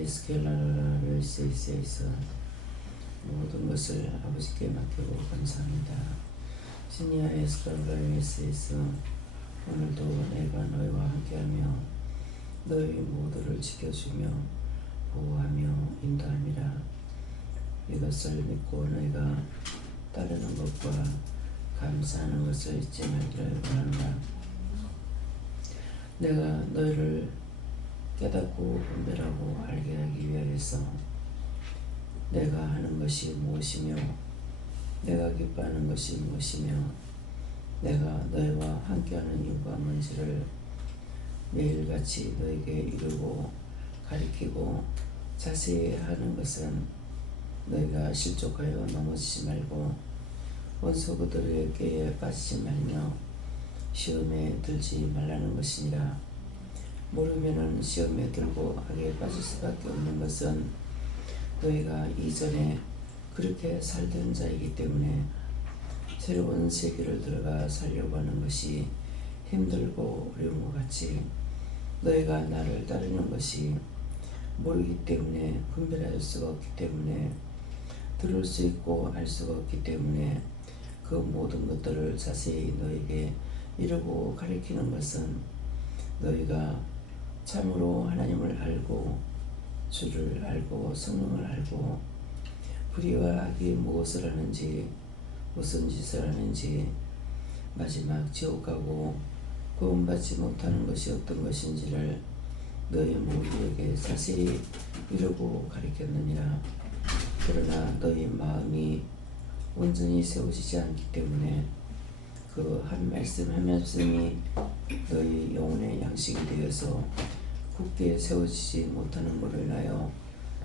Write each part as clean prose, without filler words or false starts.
에스켈라라를 세이세이서 모든 것을 아버지께 맡기고 감사합니다. 신이야 에스켈라에스에서 오늘도 내가 너희와 함께하며 너희 모두를 지켜주며 보호하며 인도함이라. 이것을 믿고 너희가 따르는 것과 감사하는 것을 잊지 말기를 원하노라. 내가 너희를 깨닫고 분별하고 알게 하기 위하여서 내가 하는 것이 무엇이며 내가 기뻐하는 것이 무엇이며 내가 너희와 함께하는 이유가 뭔지를 매일같이 너에게 이루고 가리키고 자세히 하는 것은 너희가 실족하여 넘어지지 말고 원수 그들의 꾀에 빠지지 말며 시험에 들지 말라는 것이니라. 모르면은 시험에 들고 악에 빠질 수밖에 없는 것은 너희가 이전에 그렇게 살던 자이기 때문에 새로운 세계를 들어가 살려고 하는 것이 힘들고 어려운 것 같이 너희가 나를 따르는 것이 모르기 때문에 분별할 수가 없기 때문에 들을 수 있고 알 수가 없기 때문에 그 모든 것들을 자세히 너에게 이루고 가리키는 것은 너희가 참으로 하나님을 알고 주를 알고 성령을 알고 불의와 악이 무엇을 하는지 무슨 짓을 하는지 마지막 지옥 가고 구원받지 못하는 것이 어떤 것인지를 너희 모두에게 자세히 이루고 가리켰느니라. 그러나 너희 마음이 온전히 세워지지 않기 때문에 그 한 말씀 한 말씀이 너희 영혼의 양식이 되어서 굳게 세워지지 못하는 것을 인하여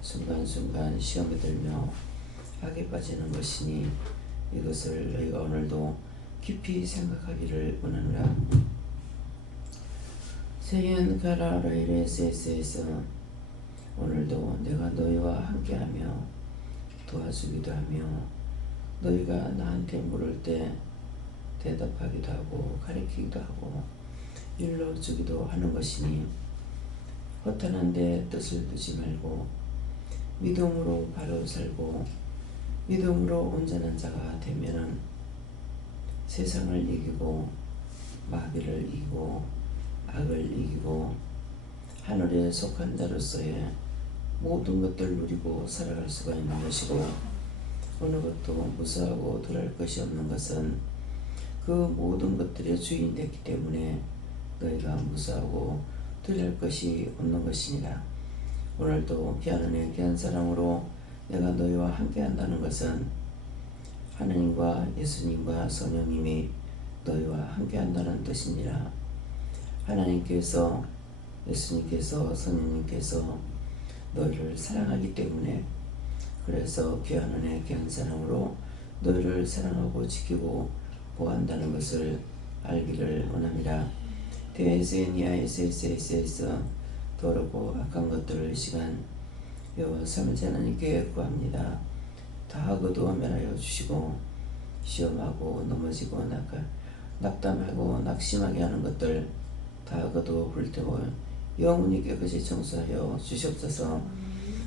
순간순간 시험에 들며 악에 빠지는 것이니 이것을 너희가 오늘도 깊이 생각하기를 원하노라. 세연 가라라이레스에서 오늘도 내가 너희와 함께하며 도와주기도 하며 너희가 나한테 물을 때 대답하기도 하고 가리키기도 하고 일러주기도 하는 것이니 허탄한 데 뜻을 두지 말고 믿음으로 바로 살고 믿음으로 온전한 자가 되면은 세상을 이기고 마귀를 이기고 악을 이기고 하늘에 속한 자로서의 모든 것들을 누리고 살아갈 수가 있는 것이고 어느 것도 무사하고 두려울 것이 없는 것은 그 모든 것들의 주인이 됐기 때문에 너희가 무사하고 두려울 것이 없는 것이니라. 오늘도 귀한 은혜 귀한 사랑으로 내가 너희와 함께 한다는 것은 하나님과 예수님과 성령님이 너희와 함께 한다는 뜻이니라. 하나님께서 예수님께서 성령님께서 너희를 사랑하기 때문에 그래서 귀한 은혜 귀한 사랑으로 너희를 사랑하고 지키고 보호한다는 것을 알기를 원합니다. 대세니아에서 더럽고 악한 것들을 이 시간 여호와 삼위일체 하나님께 구합니다. 다 거두어면하여 주시고 시험하고 넘어지고 낙담하고 낙심하게 하는 것들 다 거두어 불태워 영원히 깨끗이 청소하여 주시옵소서.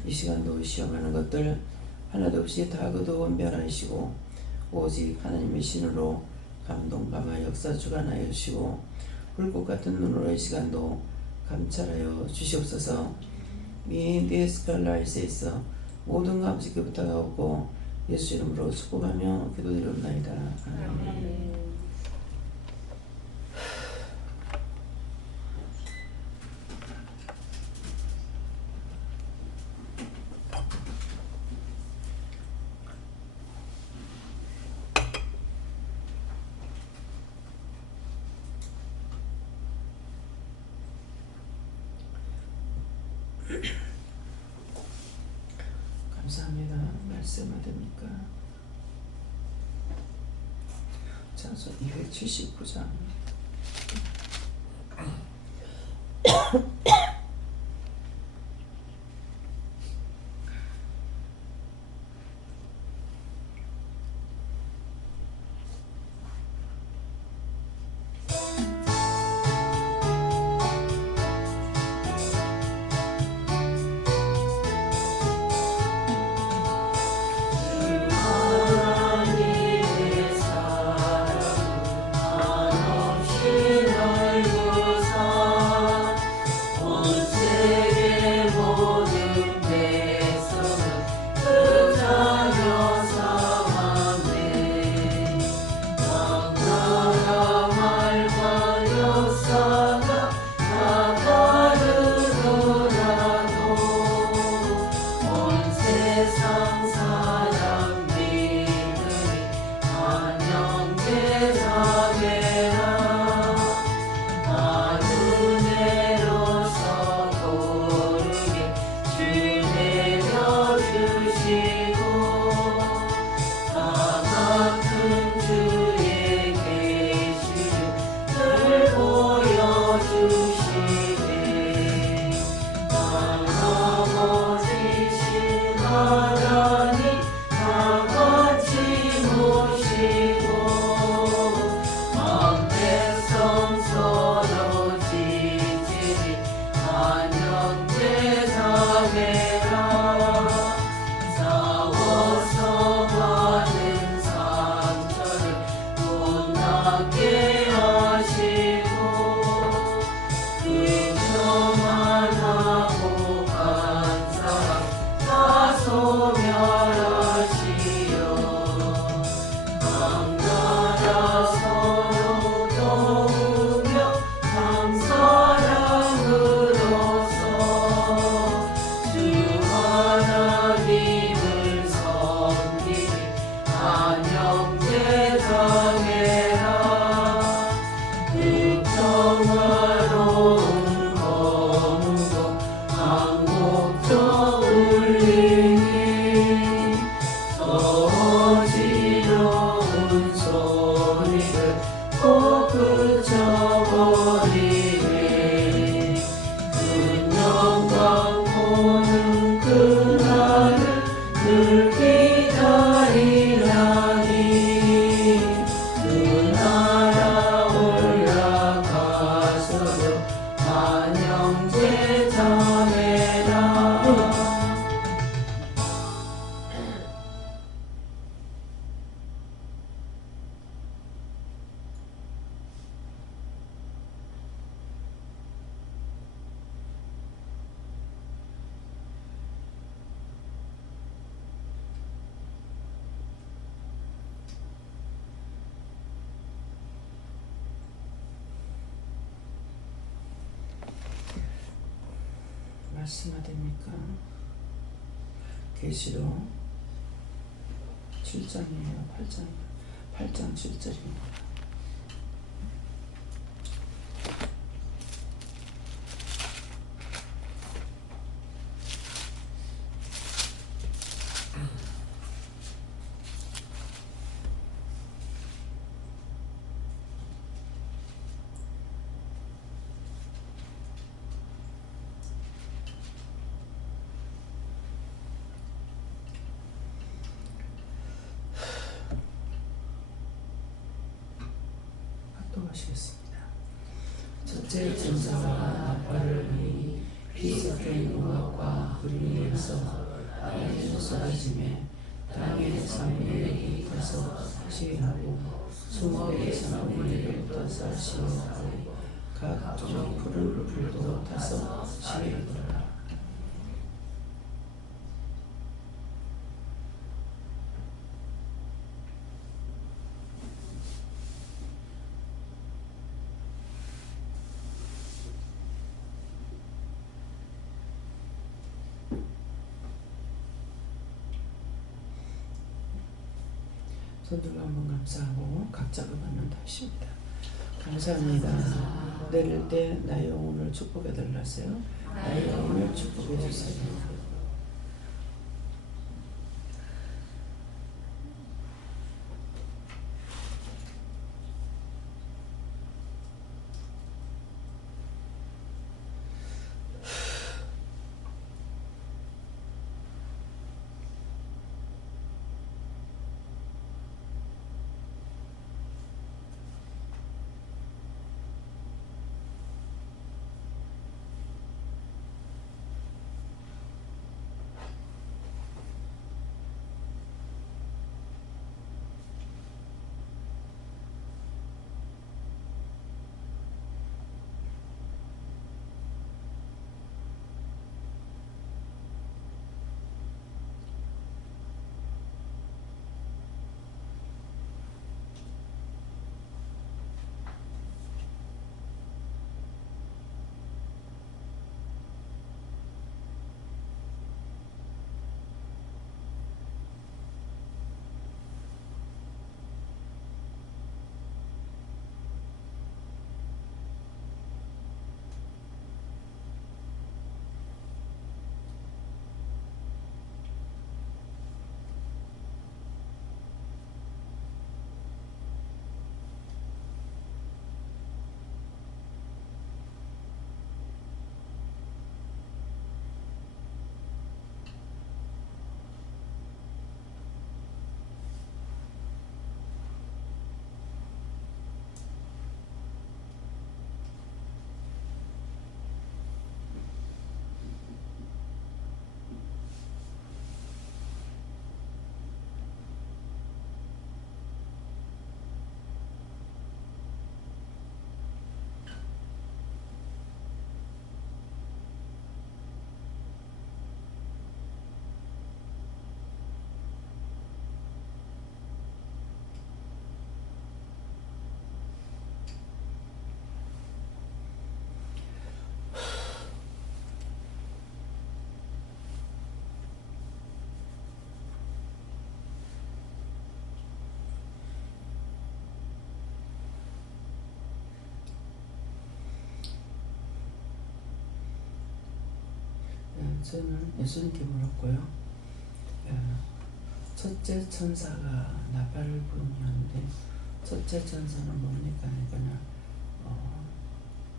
이 시간도 시험하는 것들 하나도 없이 다 거두어 멸하시고 오직 하나님의 신으로 감동 감화 역사 주관하여 주시고 불꽃 같은 눈으로 이 시간도 감찰하여 주시옵소서. 미인디에스칼라이스에서 모든 감식에 부탁하고 예수 이름으로 축복하며 기도드리옵나이다. 아멘. 감사합니다. 말씀 받습니까? 찬송 279장 말씀하됩니까? 계시록 7장이에요. 8장 7절입니다. 하시겠습니다. 첫째 천사가 나팔을 부니 피 섞인 우박과 불이 내려서 땅에 쏟아지매 땅의 3분의 1이 타서 시위하고 수목의 3분의 1이 타서 시위하고 각종 푸른 풀도 타서 시위하더라. 손들고 한번 감사하고 각자가 받는 다시입니다. 감사합니다. 내릴 때 나의 영혼을 축복해 달라세요. 나의 영혼을 축복해 주세요. 저는 예수님께 물었고요. 첫째 천사가 나팔을 부르는데 첫째 천사는 뭡니까? 그러니까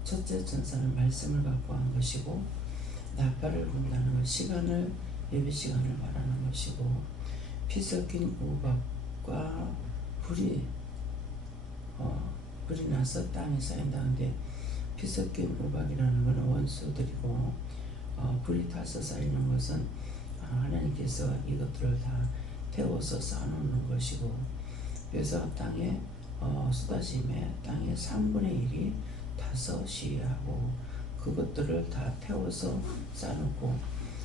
첫째 천사는 말씀을 갖고 한 것이고 나팔을 분다는 것 시간을 예배 시간을 말하는 것이고 피 섞인 우박과 불이 나서 땅에 쌓인다는데 피 섞인 우박이라는 것은 원수들이고 불이 타서 쌓이는 것은 하나님께서 이것들을 다 태워서 쌓아놓는 것이고 그래서 땅에 쏟아짐에 땅의 3분의 1이 타서 시위하고 그것들을 다 태워서 쌓아놓고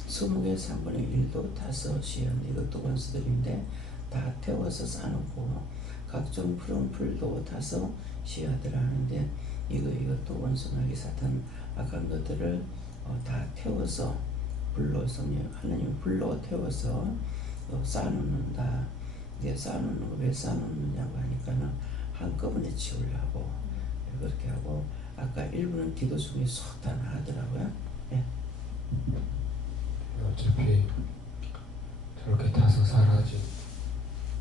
20의 3분의 1도 타서 시위하는데 이것도 원수들인데 다 태워서 쌓아놓고 각종 푸른 풀도 타서 시위하더라 하는데 이것도 원수 마귀 사탄 악한 것들을 다 태워서 불로 성령 하나님 불로 태워서 쌓아놓는다. 이게 쌓아놓는 거 왜 쌓아놓느냐고 하니까는 한꺼번에 치우려고 그렇게 하고 아까 일부는 기도 중에 쏙 다 나가더라고요. 예. 어차피 저렇게 타서 살아지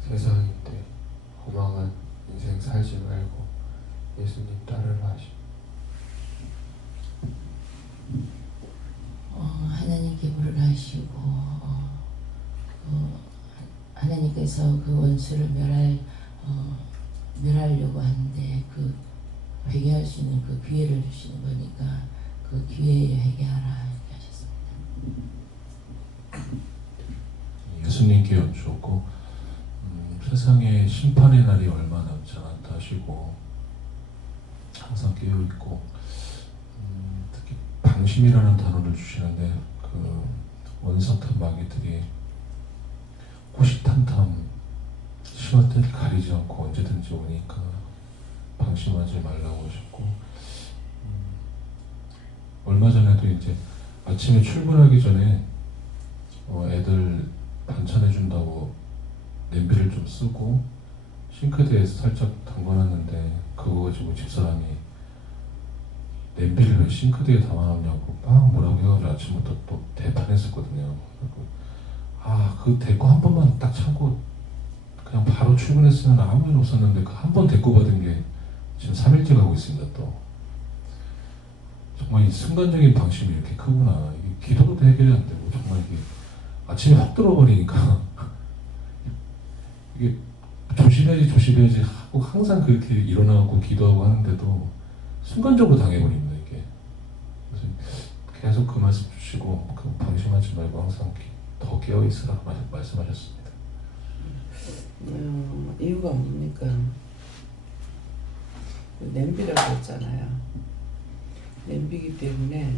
세상인데 허망한 인생 살지 말고 예수님 따르라 하시. 하나님께 물을 하시고 하나님께서 그 원수를 멸하려고 하는데 그 회개할 수 있는 그 기회를 주시는 거니까 그 기회에 회개하라 이렇게 하셨습니다. 예수님께 여쭈었고 세상에 심판의 날이 얼마 남지 않았다 하시고 항상 깨어있고 특히 방심이라는 단어를 주시는데 그 원석탄 마귀들이 호시탐탐 시간대를 가리지 않고 언제든지 오니까 방심하지 말라고 하셨고 얼마 전에도 이제 아침에 출근하기 전에 애들 반찬 해준다고 냄비를 좀 쓰고 싱크대에서 살짝 담궈놨는데 그거 가지고 집사람이 냄비를 왜 싱크대에 담아놨냐고 막 뭐라고 해가지고 아침부터 또 대판했었거든요. 그 대꾸 한 번만 딱 참고 그냥 바로 출근했으면 아무 일 없었는데 그 한 번 대꾸 받은 게 지금 3일째 가고 있습니다. 또 정말 이 순간적인 방심이 이렇게 크구나. 이게 기도도 해결이 안 되고 정말 이게 아침에 확 들어버리니까 이게 조심해야지 하고 항상 그렇게 일어나고 기도하고 하는데도 순간적으로 당해버립니다. 이게 그래서 계속 그 말씀 주시고 그 방심하지 말고 항상 더 깨어있으라 말씀하셨습니다. 이유가 뭡니까? 냄비라고 했잖아요. 냄비기 때문에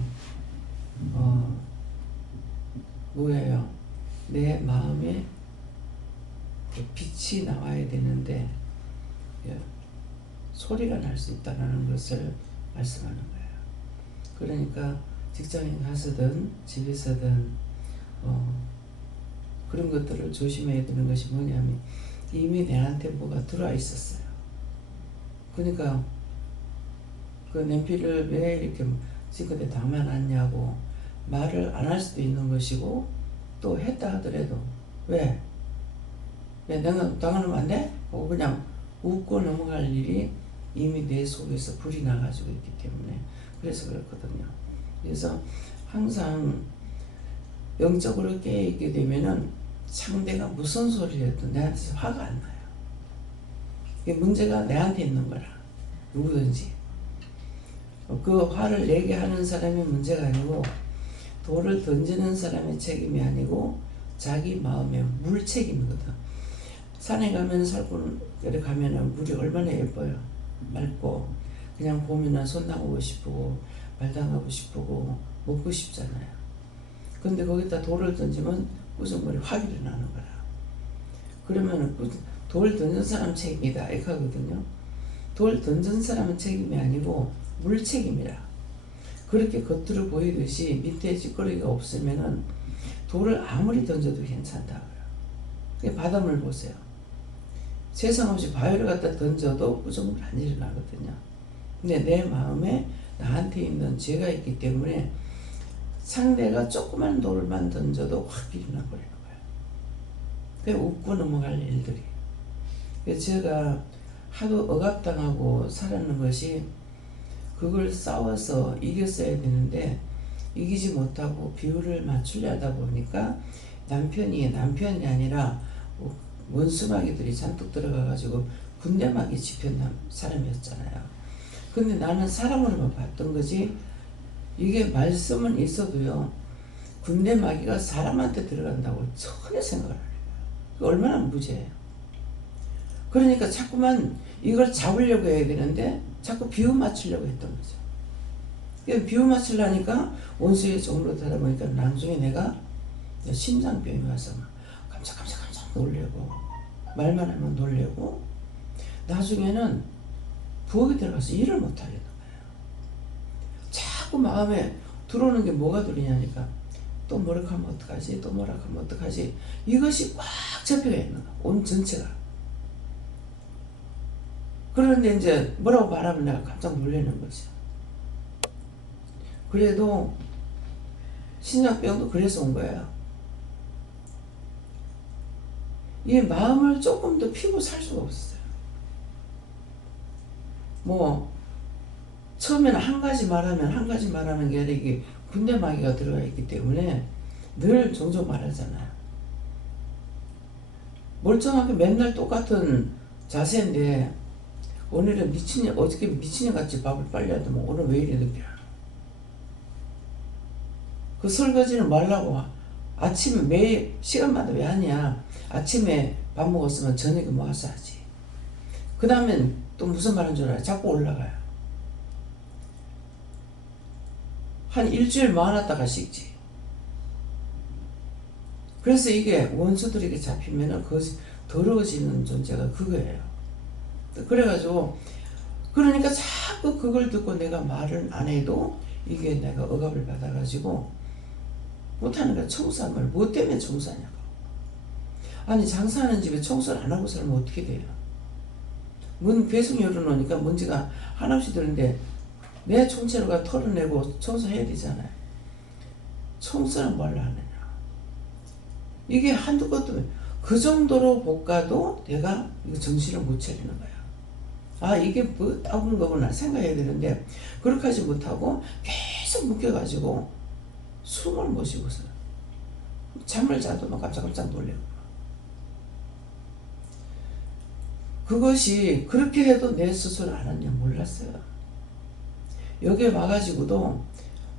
뭐예요? 내 마음에 빛이 나와야 되는데 소리가 날 수 있다는 것을 말씀하는 거예요. 그러니까 직장에 가서든 집에서든 그런 것들을 조심해야 되는 것이 뭐냐면 이미 내한테 뭐가 들어와 있었어요. 그러니까 그 냄비를 왜 이렇게 싱크대에 담아놨냐고 말을 안 할 수도 있는 것이고 또 했다 하더라도 왜 내가 당하면 안 돼? 하고 그냥 웃고 넘어갈 일이 이미 내 속에서 불이 나가지고 있기 때문에 그래서 그렇거든요. 그래서 항상 영적으로 깨있게 되면은 상대가 무슨 소리를 해도 내한테서 화가 안 나요. 이게 문제가 내한테 있는 거라. 누구든지. 그 화를 내게 하는 사람이 문제가 아니고 돌을 던지는 사람의 책임이 아니고 자기 마음의 물 책임이거든. 산에 가면 살구를 가면은 물이 얼마나 예뻐요. 맑고 그냥 보면은 손 담그고 싶고 발 담그고 싶고 먹고 싶잖아요. 근데 거기다 돌을 던지면 꾸중물이 확 일어나는 거라. 그러면은 돌 던진 사람 책임이다 이렇게 하거든요. 돌 던진 사람은 책임이 아니고 물 책임이라. 그렇게 겉으로 보이듯이 밑에 찌꺼기가 없으면은 돌을 아무리 던져도 괜찮다고요. 바닷물 보세요. 세상 없이 바위를 갖다 던져도 꾸중물 안 일어나거든요. 근데 내 마음에 나한테 있는 죄가 있기 때문에 상대가 조그만 돌만 던져도 확 일어나 버리는 거예요. 그게 웃고 넘어갈 일들이. 그래서 제가 하도 억압당하고 살았는 것이 그걸 싸워서 이겼어야 되는데 이기지 못하고 비율을 맞추려 하다 보니까 남편이 아니라 원수마귀들이 잔뜩 들어가가지고 군대마귀 집현 사람이었잖아요. 근데 나는 사람으로만 봤던 거지 이게 말씀은 있어도요 군대마귀가 사람한테 들어간다고 전혀 생각을 안 해요. 얼마나 무죄예요. 그러니까 자꾸만 이걸 잡으려고 해야 되는데 자꾸 비유 맞추려고 했던 거죠. 비유 맞추려니까 원수의 종으로 되다 보니까 나중에 내가 심장병이 와서 깜짝 놀래고 말만 하면 놀래고 나중에는 부엌에 들어가서 일을 못 하겠는 거예요. 자꾸 마음에 들어오는 게 뭐가 들리냐니까 또 뭐라 하면 어떡하지? 또 뭐라 하면 어떡하지? 이것이 꽉 잡혀가 있는 거야. 온 전체가. 그런데 이제 뭐라고 말하면 내가 깜짝 놀라는 거죠. 그래도 신장병도 그래서 온 거예요. 이 마음을 조금 더 피고 살 수가 없었어요. 뭐 처음에는 한 가지 말하는 게 아니라 이게 군대 마귀가 들어가 있기 때문에 늘 종종 말하잖아요. 멀쩡하게 맨날 똑같은 자세인데 오늘은 어저께 미친년같이 밥을 빨리 하더만 오늘 왜 이래 늦게 하나. 그 설거지는 말라고 아침에 매일 시간마다 왜 하냐. 아침에 밥 먹었으면 저녁에 모아서 하지. 그 다음엔 또 무슨 말인 줄 알아요? 자꾸 올라가요. 한 일주일 모아놨다가 씻지. 그래서 이게 원수들에게 잡히면은 더러워지는 존재가 그거예요. 그래가지고 그러니까 자꾸 그걸 듣고 내가 말을 안 해도 이게 내가 억압을 받아가지고 못하는 거야. 청소하면 뭐 때문에 청소하냐고. 아니 장사하는 집에 청소를 안 하고 살면 어떻게 돼요? 문 배송 열어놓으니까 먼지가 한없이 드는데 내 총체로가 털어내고 청소해야 되잖아요. 청소는 뭘로 하느냐. 이게 한두 것도 그 정도로 볶아도 내가 이거 정신을 못 차리는 거야. 아 이게 뭐 따온 거구나 생각해야 되는데 그렇게 하지 못하고 계속 묶여가지고 숨을 못 쉬고서 잠을 자도 막 깜짝깜짝 놀래고 그것이 그렇게 해도 내 스스로 안 하냐 몰랐어요. 여기에 와가지고도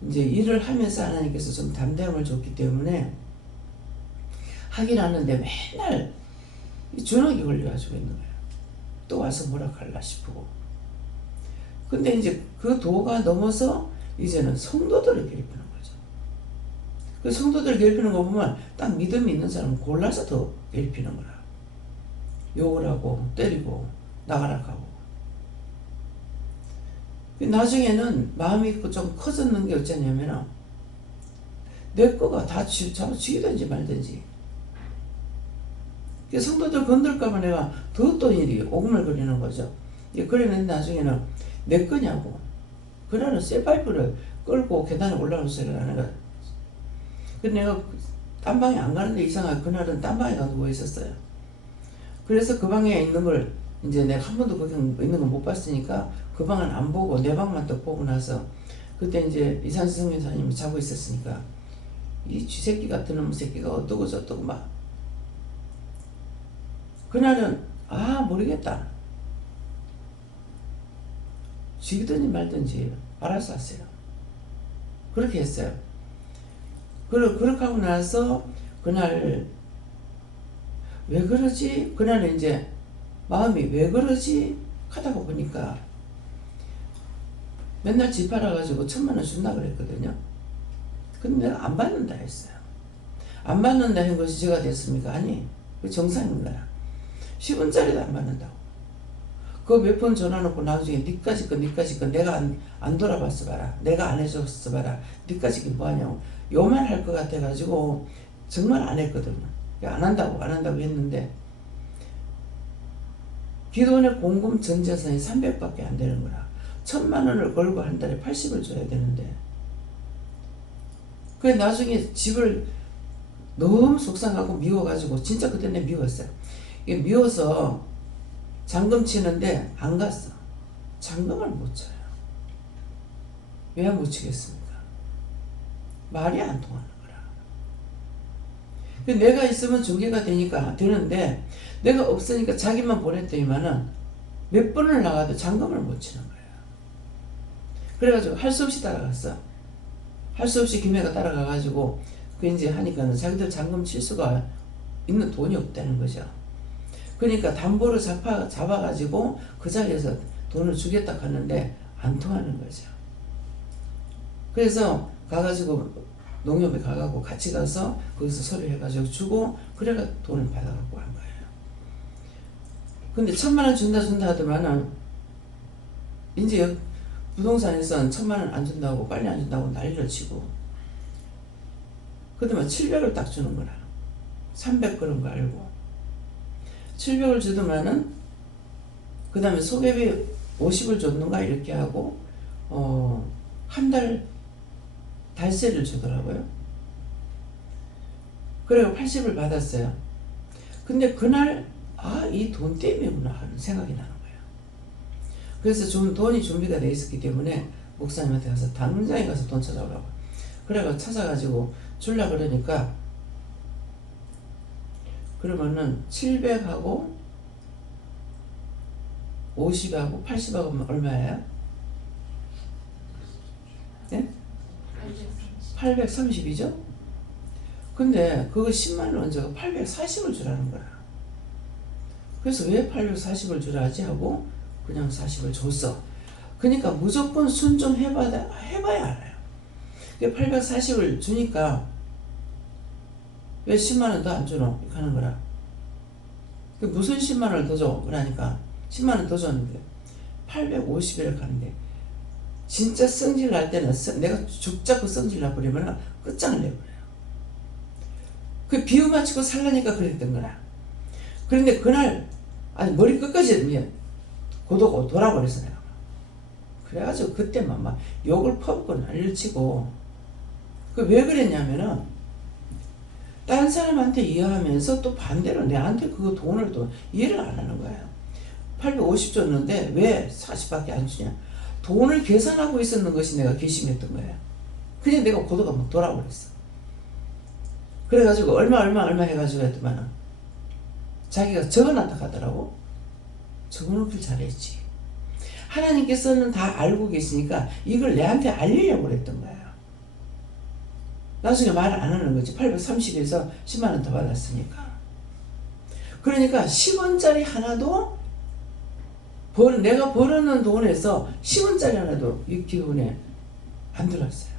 이제 일을 하면서 하나님께서 좀 담대함을 줬기 때문에 하긴 하는데 맨날 주눅이 걸려가지고 있는 거예요. 또 와서 뭐라 할라 싶고. 근데 이제 그 도가 넘어서 이제는 성도들을 괴롭히는 거죠. 그 성도들을 괴롭히는 거 보면 딱 믿음이 있는 사람은 골라서 더 괴롭히는 거라. 욕을 하고 때리고 나가라 하고. 나중에는 마음이 좀 커졌는 게 어쩌냐면은 내 거가 다 잡아치기든지 말든지. 성도들 건들까봐 내가 더 어떤 일이 오금을거리는 거죠. 그러면 나중에는 내 거냐고. 그날은 쇠파이프를 끌고 계단에 올라오는 소리가 하는 거야. 그래서 내가 딴 방에 안 가는데 이상하게 그날은 딴 방에 가서 누워 있었어요. 그래서 그 방에 있는 걸 이제 내가 한 번도 거기 있는 걸 못 봤으니까 그 방은 안 보고 내 방만 또 보고 나서 그때 이제 이산수 성교사님이 자고 있었으니까 이 쥐새끼 같은 놈 새끼가 어떠고 저떠고 막 그날은 모르겠다. 죽이든지 말든지 알아서 하세요. 그렇게 했어요. 그렇게 하고 나서 그날 왜 그러지? 그날 이제 마음이 왜 그러지? 하다가 보니까 맨날 집 팔아가지고 1,000만 원 준다 그랬거든요. 근데 내가 안 받는다 했어요. 안 받는다 한 것이 제가 됐습니까? 아니, 그 정상인 거야. 10원짜리도 안 받는다고. 그거 몇 번 전화놓고 나중에 니까지 거 내가 안 돌아봤어 봐라. 내가 안 해줬어 봐라. 니까지 게 뭐하냐고. 요만 할 것 같아가지고 정말 안 했거든요. 안 한다고 했는데 기도원의 공금 전 재산이 300밖에 안 되는 거라. 1,000만 원을 걸고 한 달에 80을 줘야 되는데 그래 나중에 집을 너무 속상하고 미워가지고 진짜 그때 내가 미웠어요. 이게 미워서 잔금 치는데 안 갔어. 잔금을 못 쳐요. 왜 못 치겠습니까? 말이 안 통하는 거라. 내가 있으면 중개가 되는데 내가 없으니까 자기만 보냈더니만은 몇 번을 나가도 잔금을 못 치는 거예요. 그래가지고 할 수 없이 따라갔어. 할 수 없이 김해가 따라가가지고 그 이제 하니까는 자기들 잔금 칠 수가 있는 돈이 없다는 거죠. 그러니까 담보를 잡아가지고 그 자리에서 돈을 주겠다 하는데 안 통하는 거죠. 그래서 가가지고 농협에 가가고 같이 가서 거기서 서류해가지고 주고 그래가 돈을 받아갖고 한 거예요. 근데 1,000만 원 준다 하더만은 이제 부동산에서는 1,000만 원 안 준다고 빨리 안 준다고 난리를 치고 그러면 700을 딱 주는 거라. 300 그런 거 알고 700을 주더만은 그 다음에 소개비 50을 줬는가 이렇게 하고 한 달 달세를 주더라고요. 그래서 80을 받았어요. 근데 그날 이 돈 때문이구나 하는 생각이 나는 거예요. 그래서 좀 돈이 준비가 돼 있었기 때문에 목사님한테 가서 당장에 가서 돈 찾아오라고. 그래가 찾아가지고 줄라 그러니까 그러면은 700하고 50하고 80하고 얼마예요? 네? 830이죠? 근데 그거 10만원 얹어서 840을 주라는 거야. 그래서 왜 840을 주라 하지 하고 그냥 40을 줬어. 그러니까 무조건 순종해봐야 알아요. 840을 주니까 왜 10만원 더 안 주노? 이렇게 하는 거라. 무슨 10만원을 더 줘? 그러니까 10만원 더 줬는데 850을 가는데 진짜 성질 날 때는 내가 죽자고 성질 나버리면 끝장을 내버려요. 그 비유 맞추고 살라니까 그랬던 거라. 그런데 그날 머리 끝까지 고도고 돌아버렸어 내가. 그래가지고 그때만 막 욕을 퍼붓고 난리를 치고 왜 그랬냐면은 다른 사람한테 이해하면서 또 반대로 내한테 그 돈을 또 이해를 안 하는 거예요. 850 줬는데 왜 40밖에 안 주냐. 돈을 계산하고 있었는 것이 내가 괘씸했던 거예요. 그냥 내가 고도가 막 돌아버렸어. 그래가지고 얼마 해가지고 했더만은 자기가 적어놨다 가더라고. 적어놓길 잘했지. 하나님께서는 다 알고 계시니까 이걸 내한테 알리려고 그랬던 거예요. 나중에 말을 안 하는 거지. 830에서 10만원 더 받았으니까. 그러니까 10원짜리 하나도 내가 벌어놓은 돈에서 10원짜리 하나도 이 기분에 안 들었어요.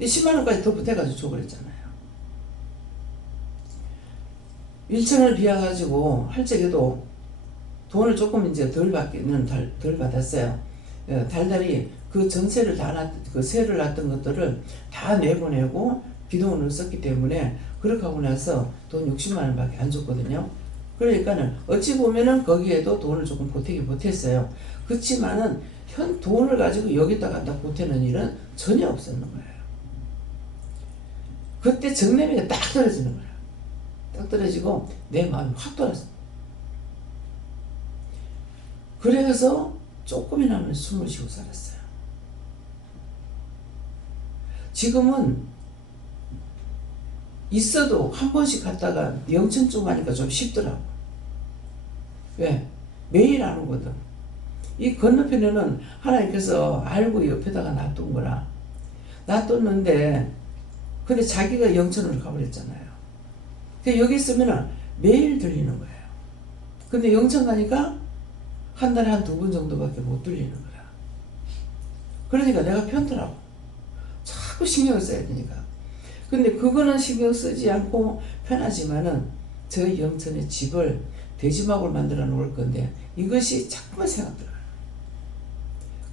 10만원까지 더 보태가지고 줘버렸잖아요. 1천을 비워가지고 할 적에도 돈을 조금 이제 덜 받았어요. 달달이 그 전세를 그 세를 놨던 것들을 다 내보내고 비동원을 썼기 때문에 그렇게 하고 나서 돈 60만원 밖에 안 줬거든요. 그러니까는 어찌 보면은 거기에도 돈을 조금 보탰어요. 그렇지만은 현 돈을 가지고 여기다 갖다 보태는 일은 전혀 없었는 거예요. 그때 정내미가 딱 떨어지는 거야. 딱 떨어지고 내 마음이 확 돌았어. 그래서 조금이나마 숨을 쉬고 살았어요. 지금은 있어도 한 번씩 갔다가 영천쯤 가니까 좀 쉽더라고. 왜? 매일 안 오거든. 이 건너편에는 하나님께서 알고 옆에다가 놔둔 거라. 놔뒀는데 근데 자기가 영천으로 가버렸잖아요. 근데 여기 있으면 매일 들리는 거예요. 근데 영천 가니까 한 달에 한 2번 정도밖에 못 들리는 거야. 그러니까 내가 편더라고. 자꾸 신경을 써야 되니까. 근데 그거는 신경 쓰지 않고 편하지만은 저 영천의 집을 돼지막으로 만들어 놓을 건데 이것이 자꾸만 생각 들어요.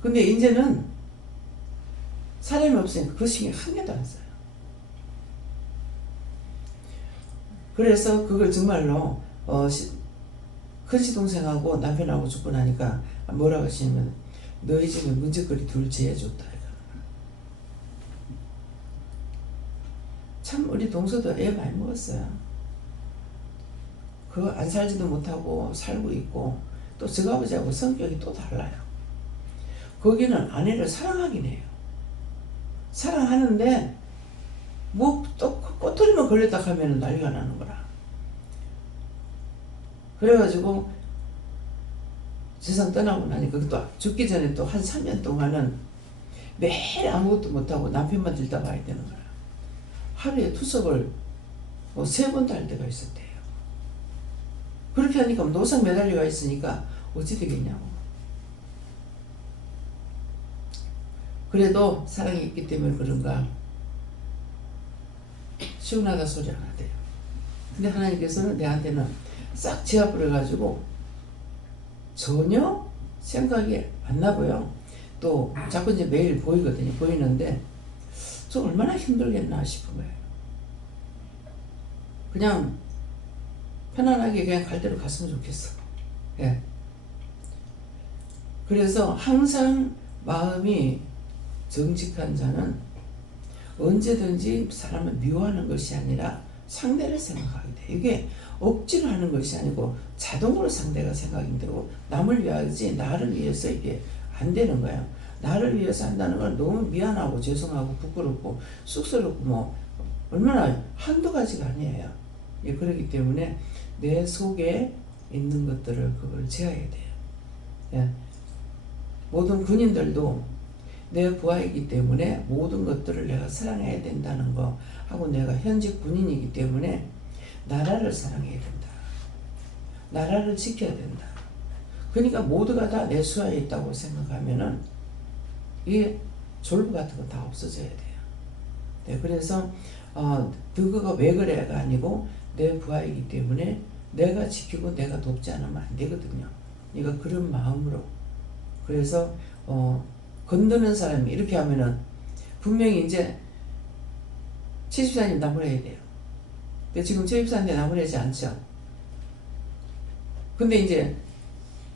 근데 이제는 사람이 없으니까 그 신경 한 개도 안 써요. 그래서 그걸 정말로 큰 시동생하고 남편하고 죽고 나니까 뭐라고 하시냐면 너희 집에 문제거리 둘 제해줬다. 참 우리 동서도 애 많이 먹었어요. 그거 안 살지도 못하고 살고 있고 또 저가 아버지하고 성격이 또 달라요. 거기는 아내를 사랑하긴 해요. 사랑하는데 뭐 또 꼬투리만 걸렸다 하면 난리가 나는 거라. 그래가지고 세상 떠나고 나니까 또 죽기 전에 또 한 3년 동안은 매일 아무것도 못하고 남편만 들다 봐야 되는 거라. 하루에 투석을 3번도 할 때가 있었대요. 그렇게 하니까 노상 매달려가 있으니까 어찌 되겠냐고. 그래도 사랑이 있기 때문에 그런가 시원하다 소리 안 하대요. 근데 하나님께서는 내한테는 싹 제압을 전혀 생각이 안 나고요. 또 자꾸 이제 매일 보이거든요. 보이는데 저 얼마나 힘들겠나 싶은 거예요. 그냥 편안하게 그냥 갈 대로 갔으면 좋겠어. 예. 그래서 항상 마음이 정직한 자는 언제든지 사람을 미워하는 것이 아니라 상대를 생각하게 돼. 이게 억지로 하는 것이 아니고 자동으로 상대가 생각이 되고 남을 위하지 나를 위해서 이게 안 되는 거야. 나를 위해서 한다는 건 너무 미안하고 죄송하고 부끄럽고 쑥스럽고 뭐 얼마나 한두 가지가 아니에요. 예, 그렇기 때문에 내 속에 있는 것들을 그걸 제어해야 돼요. 예. 모든 군인들도 내 부하이기 때문에 모든 것들을 내가 사랑해야 된다는 거 하고 내가 현직 군인이기 때문에 나라를 사랑해야 된다. 나라를 지켜야 된다. 그러니까 모두가 다 내 수하에 있다고 생각하면은 이 졸부 같은 거 다 없어져야 돼요. 네, 그래서 그거가 왜 그래가 아니고 내 부하이기 때문에 내가 지키고 내가 돕지 않으면 안 되거든요. 그러니까 그런 마음으로. 그래서 건드는 사람이 이렇게 하면은 분명히 이제 최집사님 나무래야 돼요. 근데 지금 최집사님 나무래지 않죠. 근데 이제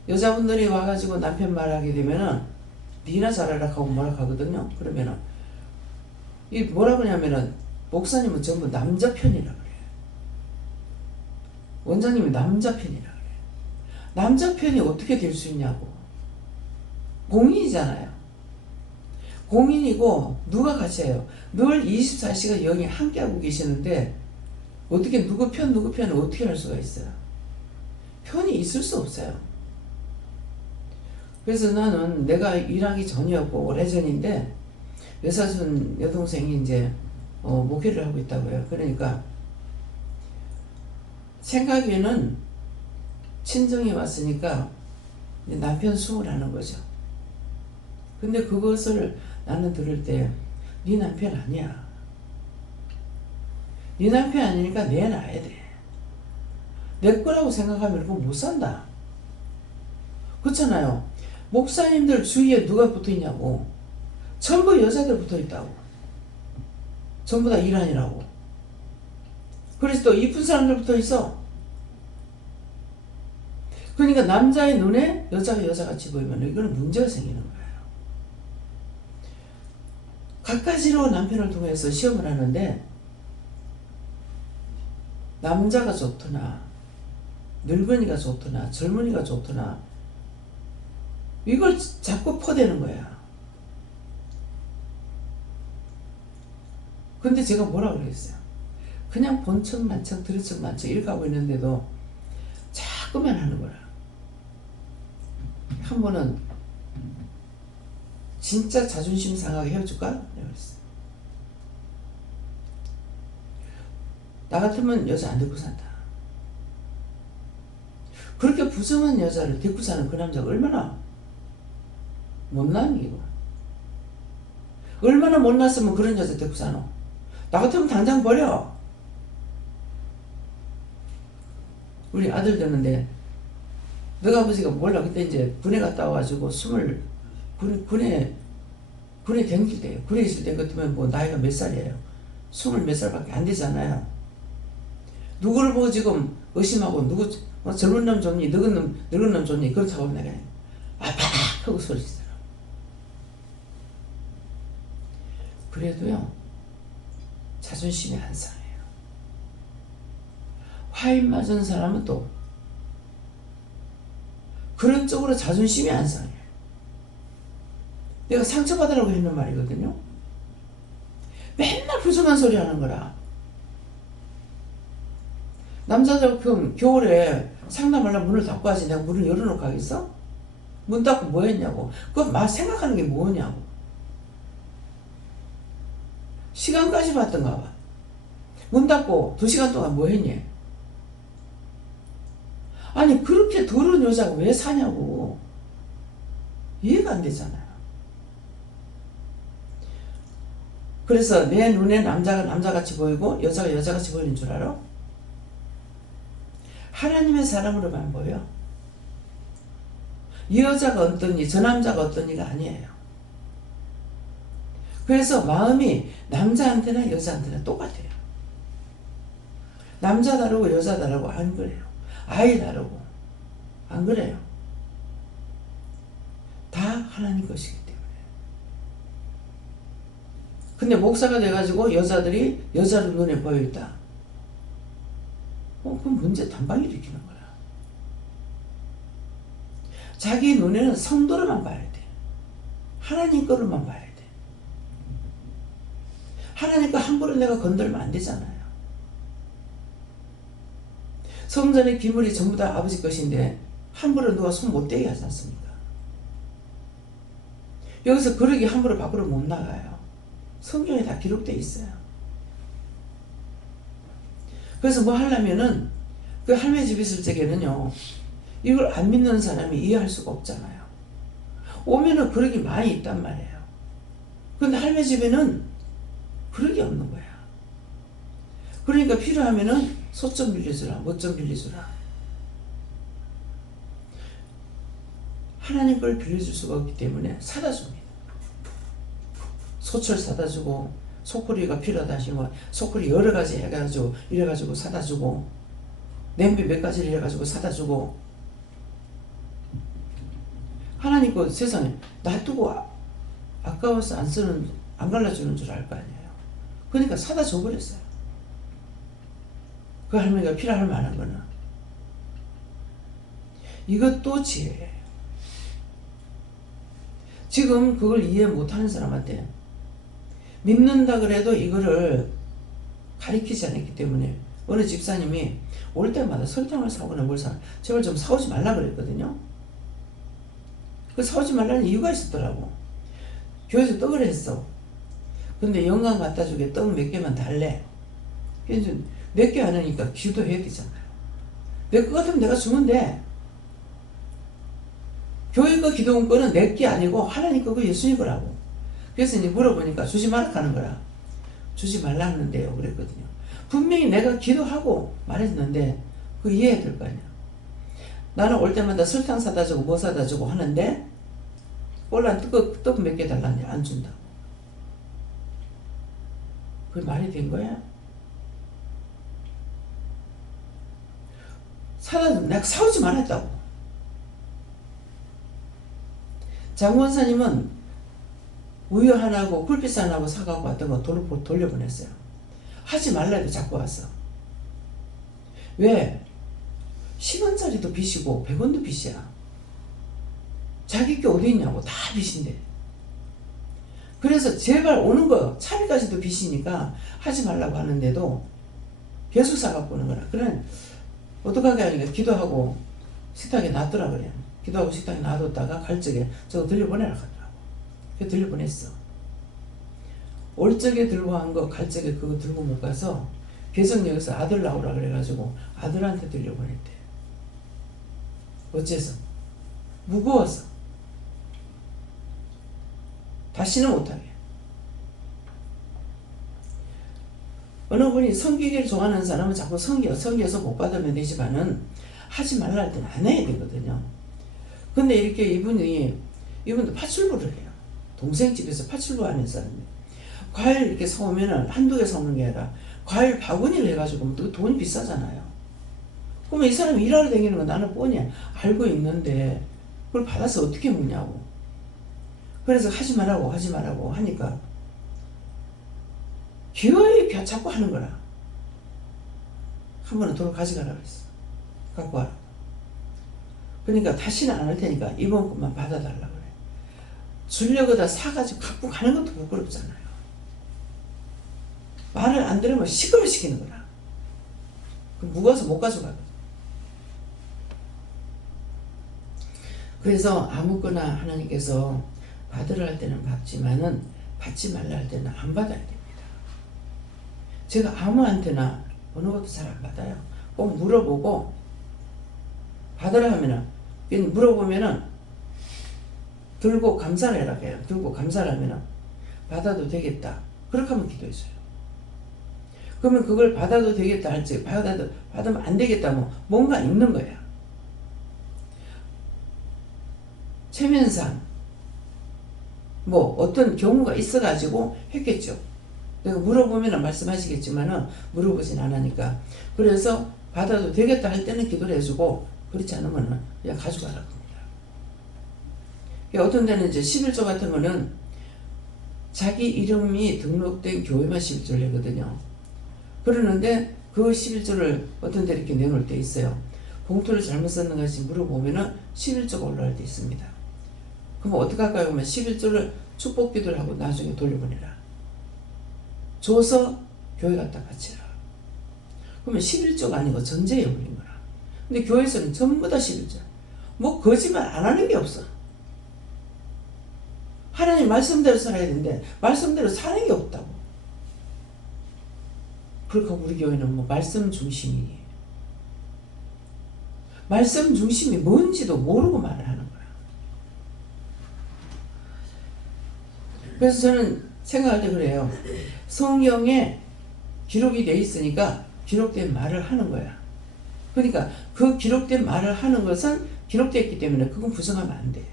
여자분들이 와가지고 남편 말하게 되면은 니나 잘하라 하고 뭐라 하거든요. 그러면은 이 뭐라 그러냐면은 목사님은 전부 남자 편이라 그래요. 원장님이 남자 편이라 그래요. 남자 편이 어떻게 될 수 있냐고. 공인이잖아요. 공인이고 누가 같이 해요. 늘 24시간 영이 함께하고 계시는데 어떻게 누구 편을 어떻게 할 수가 있어요. 편이 있을 수 없어요. 그래서 나는 내가 일하기 전이었고 오래전인데 외사촌 여동생이 이제 목회를 하고 있다고요. 그러니까 생각에는 친정에 왔으니까 남편 수을 하는 거죠. 근데 그것을 나는 들을 때 네 남편 아니야. 네 남편 아니니까 내 놔야 돼. 내 거라고 생각하면 그거 못 산다. 그렇잖아요. 목사님들 주위에 누가 붙어 있냐고. 전부 여자들 붙어 있다고. 전부 다 일하느라고. 그래서 또 이쁜 사람들 붙어 있어. 그러니까 남자의 눈에 여자가 여자같이 보이면 이거는 문제가 생기는 거예요. 갖가지로 남편을 통해서 시험을 하는데 남자가 좋더나 늙은이가 좋더나 젊은이가 좋더나 이걸 자꾸 퍼대는 거야. 근데 제가 뭐라 그랬어요? 그냥 본척 만척 들은척 만척 이렇게 하고 있는데도 자꾸만 하는 거라. 한 번은 진짜 자존심 상하게 헤어질까? 내가 그랬어. 나 같으면 여자 안 데리고 산다. 그렇게 부정한 여자를 데리고 사는 그 남자가 얼마나 못난이고 얼마나 못났으면 그런 여자 데리고 사노. 나 같으면 당장 버려. 우리 아들 되는데 너가 아버지가 몰라. 그때 이제 군에 갔다 와가지고 군에 댕길 때요. 군에 있을 때 같으면 뭐 나이가 몇 살이에요. 20몇 살밖에 안 되잖아요. 누구를 보고 지금 의심하고 누구 젊은 놈 좋니 늙은 놈 좋니 그렇다고 하면 내가 아팍 하고 소리치더라. 그래도요 자존심이 안 상해요. 화인 맞은 사람은 또 그런 쪽으로 자존심이 안 상해요. 내가 상처받으라고 했는 말이거든요. 맨날 부정한 소리 하는 거라. 남자들 겨울에 상담하려면 문을 닫고 하지 내가 문을 열어놓고 하겠어? 문 닫고 뭐 했냐고. 그거 막 생각하는 게 뭐냐고. 시간까지 봤던가 봐. 문 닫고 2시간 동안 뭐 했니? 아니 그렇게 더러운 여자가 왜 사냐고. 이해가 안 되잖아요. 그래서 내 눈에 남자가 남자같이 보이고 여자가 여자같이 보이는 줄 알아? 하나님의 사람으로만 보여. 이 여자가 어떠니 저 남자가 어떠니가 아니에요. 그래서 마음이 남자한테나 여자한테나 똑같아요. 남자 다르고 여자 다르고 안 그래요. 아이 다르고 안 그래요. 다 하나님 것이기 때문에. 근데 목사가 돼가지고 여자들이 여자로 눈에 보여있다. 그건 문제 단방 일으키는 거야. 자기 눈에는 성도로만 봐야 돼. 하나님 거로만 봐야 돼. 하나님 거 함부로 내가 건들면 안 되잖아요. 성전의 기물이 전부 다 아버지 것인데 함부로 누가 손 못 대게 하지 않습니까? 여기서 그러기 함부로 밖으로 못 나가요. 성경에 다 기록되어 있어요. 그래서 뭐 하려면은 그 할매 집 있을 적에는요, 이걸 안 믿는 사람이 이해할 수가 없잖아요. 오면은 그러기 많이 있단 말이에요. 근데 할매 집에는 그러기 없는 거야. 그러니까 필요하면은 소 좀 빌려주라, 뭐 좀 빌려주라. 하나님 걸 빌려줄 수가 없기 때문에 사다 줍니다. 소철 사다 주고, 소쿠리가 필요하다 하시면 소쿠리 여러 가지 해가지고 이래가지고 사다 주고, 냄비 몇 가지를 해가지고 사다 주고. 하나님 그 세상에 놔두고 아까워서 안 갈라주는 줄 알 거 아니에요. 그러니까 사다 줘버렸어요. 그 할머니가 필요할 만한 거는. 이것도 지혜예요. 지금 그걸 이해 못하는 사람한테 믿는다 그래도 이거를 가리키지 않았기 때문에 어느 집사님이 올 때마다 설탕을 사거나 뭘 사, 제발 좀 사오지 말라 그랬거든요. 그 사오지 말라는 이유가 있었더라고. 교회에서 떡을 했어. 근데 영감 갖다 주게 떡 몇 개만 달래. 그래서 몇 개 안 하니까 기도해야 되잖아요. 내 거 같으면 내가 주면 돼. 교회 거 기도원 거는 내 게 아니고 하나님 거고 예수님 거라고. 그래서 이제 물어보니까 주지 말라 하는 거야. 주지 말라 하는데요. 그랬거든요. 분명히 내가 기도하고 말했는데 그거 이해해야 될 거 아니야. 나는 올 때마다 설탕 사다 주고 뭐 사다 주고 하는데 올란 떡 몇 개 달라니 안 준다고. 그게 말이 된 거야? 내가 사오지 말았다고. 장원사님은 우유 하나하고 굴피스 하나하고 사갖고 왔던 거 돌려보냈어요. 하지 말라 해도 자꾸 왔어. 왜? 10원짜리도 빚이고 100원도 빚이야. 자기 게 어디 있냐고. 다 빚인데. 그래서 제발 오는 거 차비까지도 빚이니까 하지 말라고 하는데도 계속 사갖고 오는 거라. 그래 어떡하게 하니까 기도하고 식탁에 놔두라 그래. 기도하고 식탁에 놔뒀다가 갈 적에 저거 들려보내라 하더라고. 그래서 들려보냈어. 올 적에 들고 간 거 갈 적에 그거 들고 못 가서 개성역에서 아들 나오라 그래가지고 아들한테 들려보냈대. 어째서? 무거워서. 다시는 못하게. 어느 분이 섬기기를 좋아하는 사람은 자꾸 섬겨서 못 받으면 되지만은 하지 말라 할 때는 안 해야 되거든요. 근데 이렇게 이분도 파출부를 해요. 동생 집에서 파출부 하는 사람이에요. 과일 이렇게 사오면은 한두 개 사오는 게 아니라 과일 바구니를 해가지고 또 돈이 비싸잖아요. 그러면 이 사람이 일하러 다니는 거 나는 뻔히 알고 있는데 그걸 받아서 어떻게 먹냐고. 그래서 하지 말라고 하니까 기어이 자꾸 하는 거라. 한 번은 돈을 가져가라 그랬어. 갖고 와라. 그러니까 다시는 안 할 테니까 이번 것만 받아달라 그래. 주려고다 사가지고 갖고 가는 것도 부끄럽잖아요. 말을 안 들으면 시급을 시키는 거라. 그럼 무거워서 못 가져가거든. 그래서 아무거나 하나님께서 받으라 할 때는 받지만은 받지 말라 할 때는 안 받아야 됩니다. 제가 아무한테나 어느 것도 잘 안 받아요. 꼭 물어보고 받으라 하면은 물어보면은 들고 감사를 해라 해요. 들고 감사를 하면은 받아도 되겠다. 그렇게 하면 기도했어요. 그러면 그걸 받아도 되겠다 할지 받으면 안 되겠다 뭐 뭔가 있는 거야. 체면상 뭐 어떤 경우가 있어가지고 했겠죠. 내가 물어보면 말씀하시겠지만은 물어보진 않으니까. 그래서 받아도 되겠다 할 때는 기도를 해주고 그렇지 않으면 그냥 가져가라 겁니다. 어떤 데는 이제 11조 같은 거는 자기 이름이 등록된 교회만 11조를 내거든요. 그러는데 그 11조를 어떤 데 이렇게 내놓을 때 있어요. 봉투를 잘못 썼는 것이 물어보면은 11조가 올라올 때 있습니다. 그럼 어떻게 할까요? 그러면 11조를 축복 기도를 하고 나중에 돌려보내라. 줘서 교회 갖다 바치라. 그러면 11조가 아니고 전제에 올린 거라. 근데 교회에서는 전부 다 11조. 뭐 거짓말 안 하는 게 없어. 하나님 말씀대로 살아야 되는데 말씀대로 사는 게 없다고. 그러니까 우리 교회는 뭐 말씀 중심이에요. 말씀 중심이 뭔지도 모르고 말을 하는 거야. 그래서 저는 생각할 때 그래요. 성경에 기록이 돼 있으니까 기록된 말을 하는 거야. 그러니까 그 기록된 말을 하는 것은 기록되어 있기 때문에 그건 부정하면 안 돼요.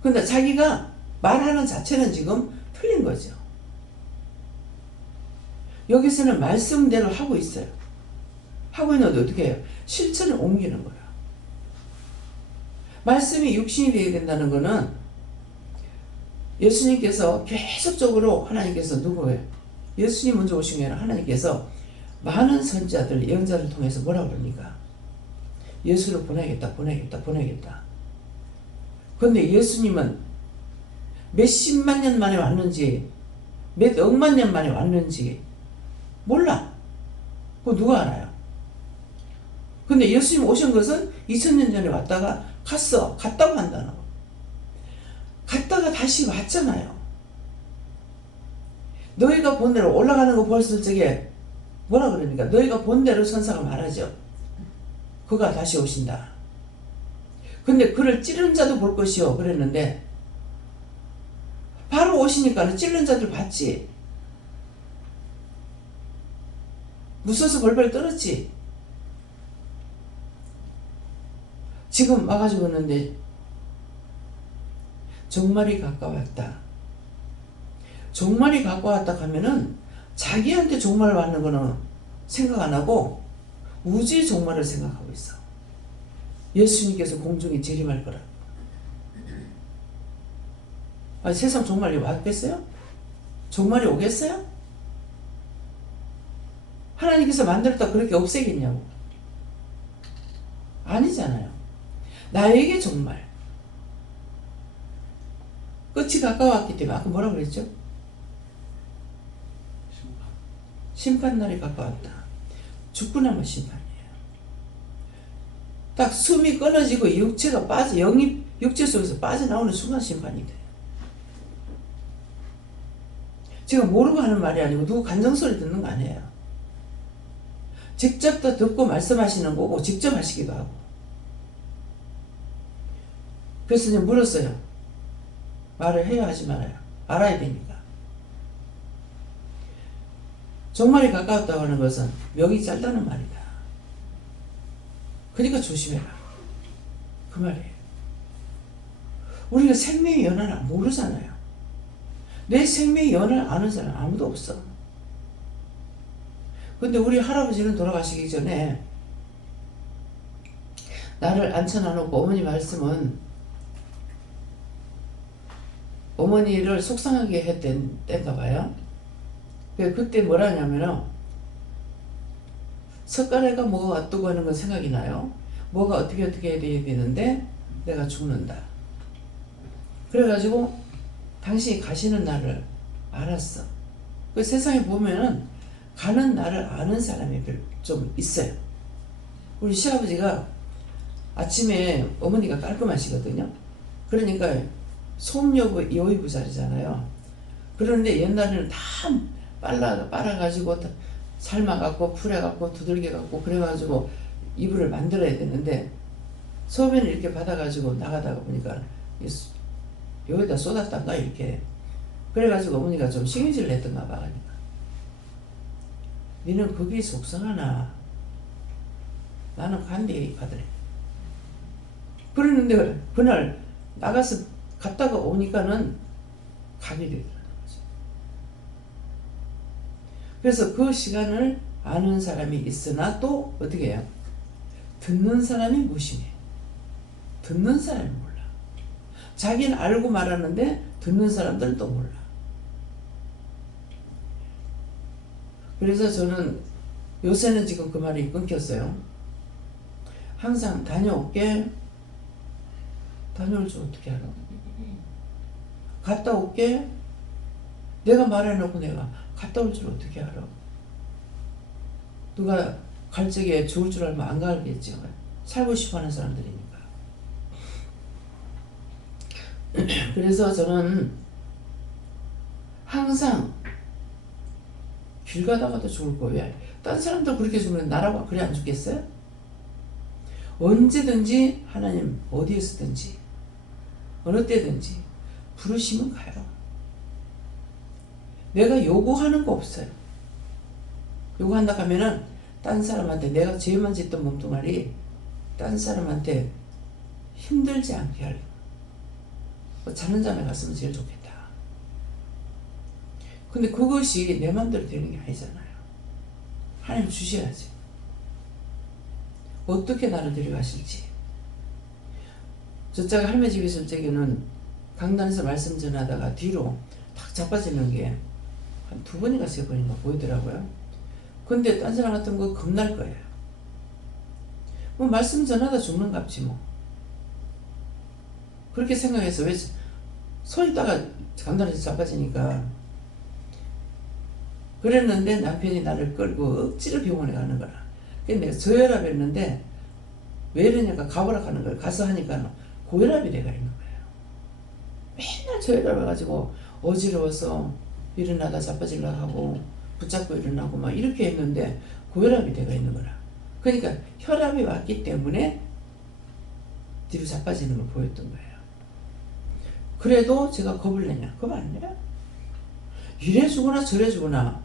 그런데 자기가 말하는 자체는 지금 틀린 거죠. 여기서는 말씀대로 하고 있어요. 하고 있는데 어떻게 해요? 실천을 옮기는 거야. 말씀이 육신이 되어야 된다는 거는 예수님께서 계속적으로 하나님께서 누구예요? 예수님 먼저 오신 게 아니라 하나님께서 많은 선지자들, 예언자를 통해서 뭐라고 그럽니까? 예수를 보내겠다. 그런데 예수님은 몇십만 년 만에 왔는지 몇 억만 년 만에 왔는지 몰라. 그거 누가 알아요? 근데 예수님 오신 것은 2000년 전에 왔다가 갔다고 한다는 거. 갔다가 다시 왔잖아요. 너희가 본 대로 올라가는 거 봤을 적에 뭐라 그러니까 너희가 본 대로 선사가 말하죠. 그가 다시 오신다. 근데 그를 찌른 자도 볼 것이요 그랬는데 바로 오시니까 찌른 자들 봤지. 무서워서 벌벌 떨었지. 지금 와가지고 있는데 종말이 가까웠다. 종말이 가까웠다 하면은 자기한테 종말 왔는 거는 생각 안 하고 우주의 종말을 생각하고 있어. 예수님께서 공중에 재림할 거라. 아니, 세상 종말이 왔겠어요? 종말이 오겠어요? 하나님께서 만들었다 그렇게 없애겠냐고. 아니잖아요. 나에게 종말. 끝이 가까웠기 때문에 아까 뭐라고 그랬죠? 심판날이 가까웠다. 죽고 나면 심판이에요. 딱 숨이 끊어지고 육체가 육체 속에서 빠져나오는 순간 심판이 돼요. 제가 모르고 하는 말이 아니고 누구 간정소리 듣는 거 아니에요. 직접 또 듣고 말씀하시는 거고 직접 하시기도 하고. 그래서 이제 물었어요. 말을 해야 하지 말아요. 알아야 되니까. 종말이 가까웠다고 하는 것은 명이 짧다는 말이다. 그러니까 조심해라. 그 말이에요. 우리가 생명의 연한을 모르잖아요. 내 생명의 연을 아는 사람 아무도 없어. 근데 우리 할아버지는 돌아가시기 전에 나를 앉혀놔놓고 어머니 말씀은 어머니를 속상하게 했던 때인가 봐요. 그때 뭐라 하냐면은 석가래가 뭐가 어떠고 하는 건 생각이 나요. 뭐가 어떻게 해야 되는데 내가 죽는다. 그래가지고 당신이 가시는 날을 알았어. 그 세상에 보면은 가는 날을 아는 사람이 좀 있어요. 우리 시아버지가 아침에 어머니가 깔끔하시거든요. 그러니까 솜여부 여의부 자리잖아요. 그런데 옛날에는 다 빨아가지고 삶아갖고 풀해갖고 두들겨갖고 그래가지고 이불을 만들어야 되는데 소변을 이렇게 받아가지고 나가다가 보니까 여기다 쏟았단가 이렇게. 그래가지고 어머니가 좀 식은질을 했던가 봐. 니는 거기에 속상하나? 나는 간대에 받으래. 그랬는데 그날 나가서 갔다가 오니까는 가게 되더라는 거죠. 그래서 그 시간을 아는 사람이 있으나 또 어떻게 해요? 듣는 사람이 무심해. 듣는 사람이 몰라. 자기는 알고 말하는데 듣는 사람들은 또 몰라. 그래서 저는 요새는 지금 그 말이 끊겼어요. 항상 다녀올게. 다녀올 줄 어떻게 알아? 갔다 올게. 내가 말해놓고 내가 갔다 올 줄 어떻게 알아? 누가 갈 적에 좋을 줄 알면 안 가겠죠. 살고 싶어하는 사람들이니까. 그래서 저는 항상 길 가다가도 죽을 거예요. 딴 사람들 그렇게 죽는데 나라고 그래 안 죽겠어요? 언제든지 하나님 어디에 서든지 어느 때든지 부르시면 가요. 내가 요구하는 거 없어요. 요구한다 하면은 딴 사람한테 내가 죄만 짓던 몸뚱아리 딴 사람한테 힘들지 않게 하려고. 자는 잠에 갔으면 제일 좋겠다. 근데 그것이 내 맘대로 되는 게 아니잖아요. 하나님 주셔야지. 어떻게 나를 데려가실지. 저자가 할매 집에 있을 적에는 강단에서 말씀 전하다가 뒤로 탁 자빠지는 게 한 2번인가 3번인가 보이더라고요. 근데 딴 사람 같은 거 겁날 거예요. 뭐 말씀 전하다 죽는갑지 뭐. 그렇게 생각해서 왜 서 있다가 강단에서 자빠지니까. 그랬는데 남편이 나를 끌고 억지로 병원에 가는 거라. 그래서 내가 저혈압이 했는데 왜 이러냐니까 가보라 하는 거예요. 가서 하니까 고혈압이 돼가 있는 거예요. 맨날 저혈압 해가지고 어지러워서 일어나다 자빠지려고 하고 붙잡고 일어나고 막 이렇게 했는데 고혈압이 돼가 있는 거라. 그러니까 혈압이 왔기 때문에 뒤로 자빠지는 걸 보였던 거예요. 그래도 제가 겁을 내냐? 겁 안 내요. 이래 주거나 저래 주거나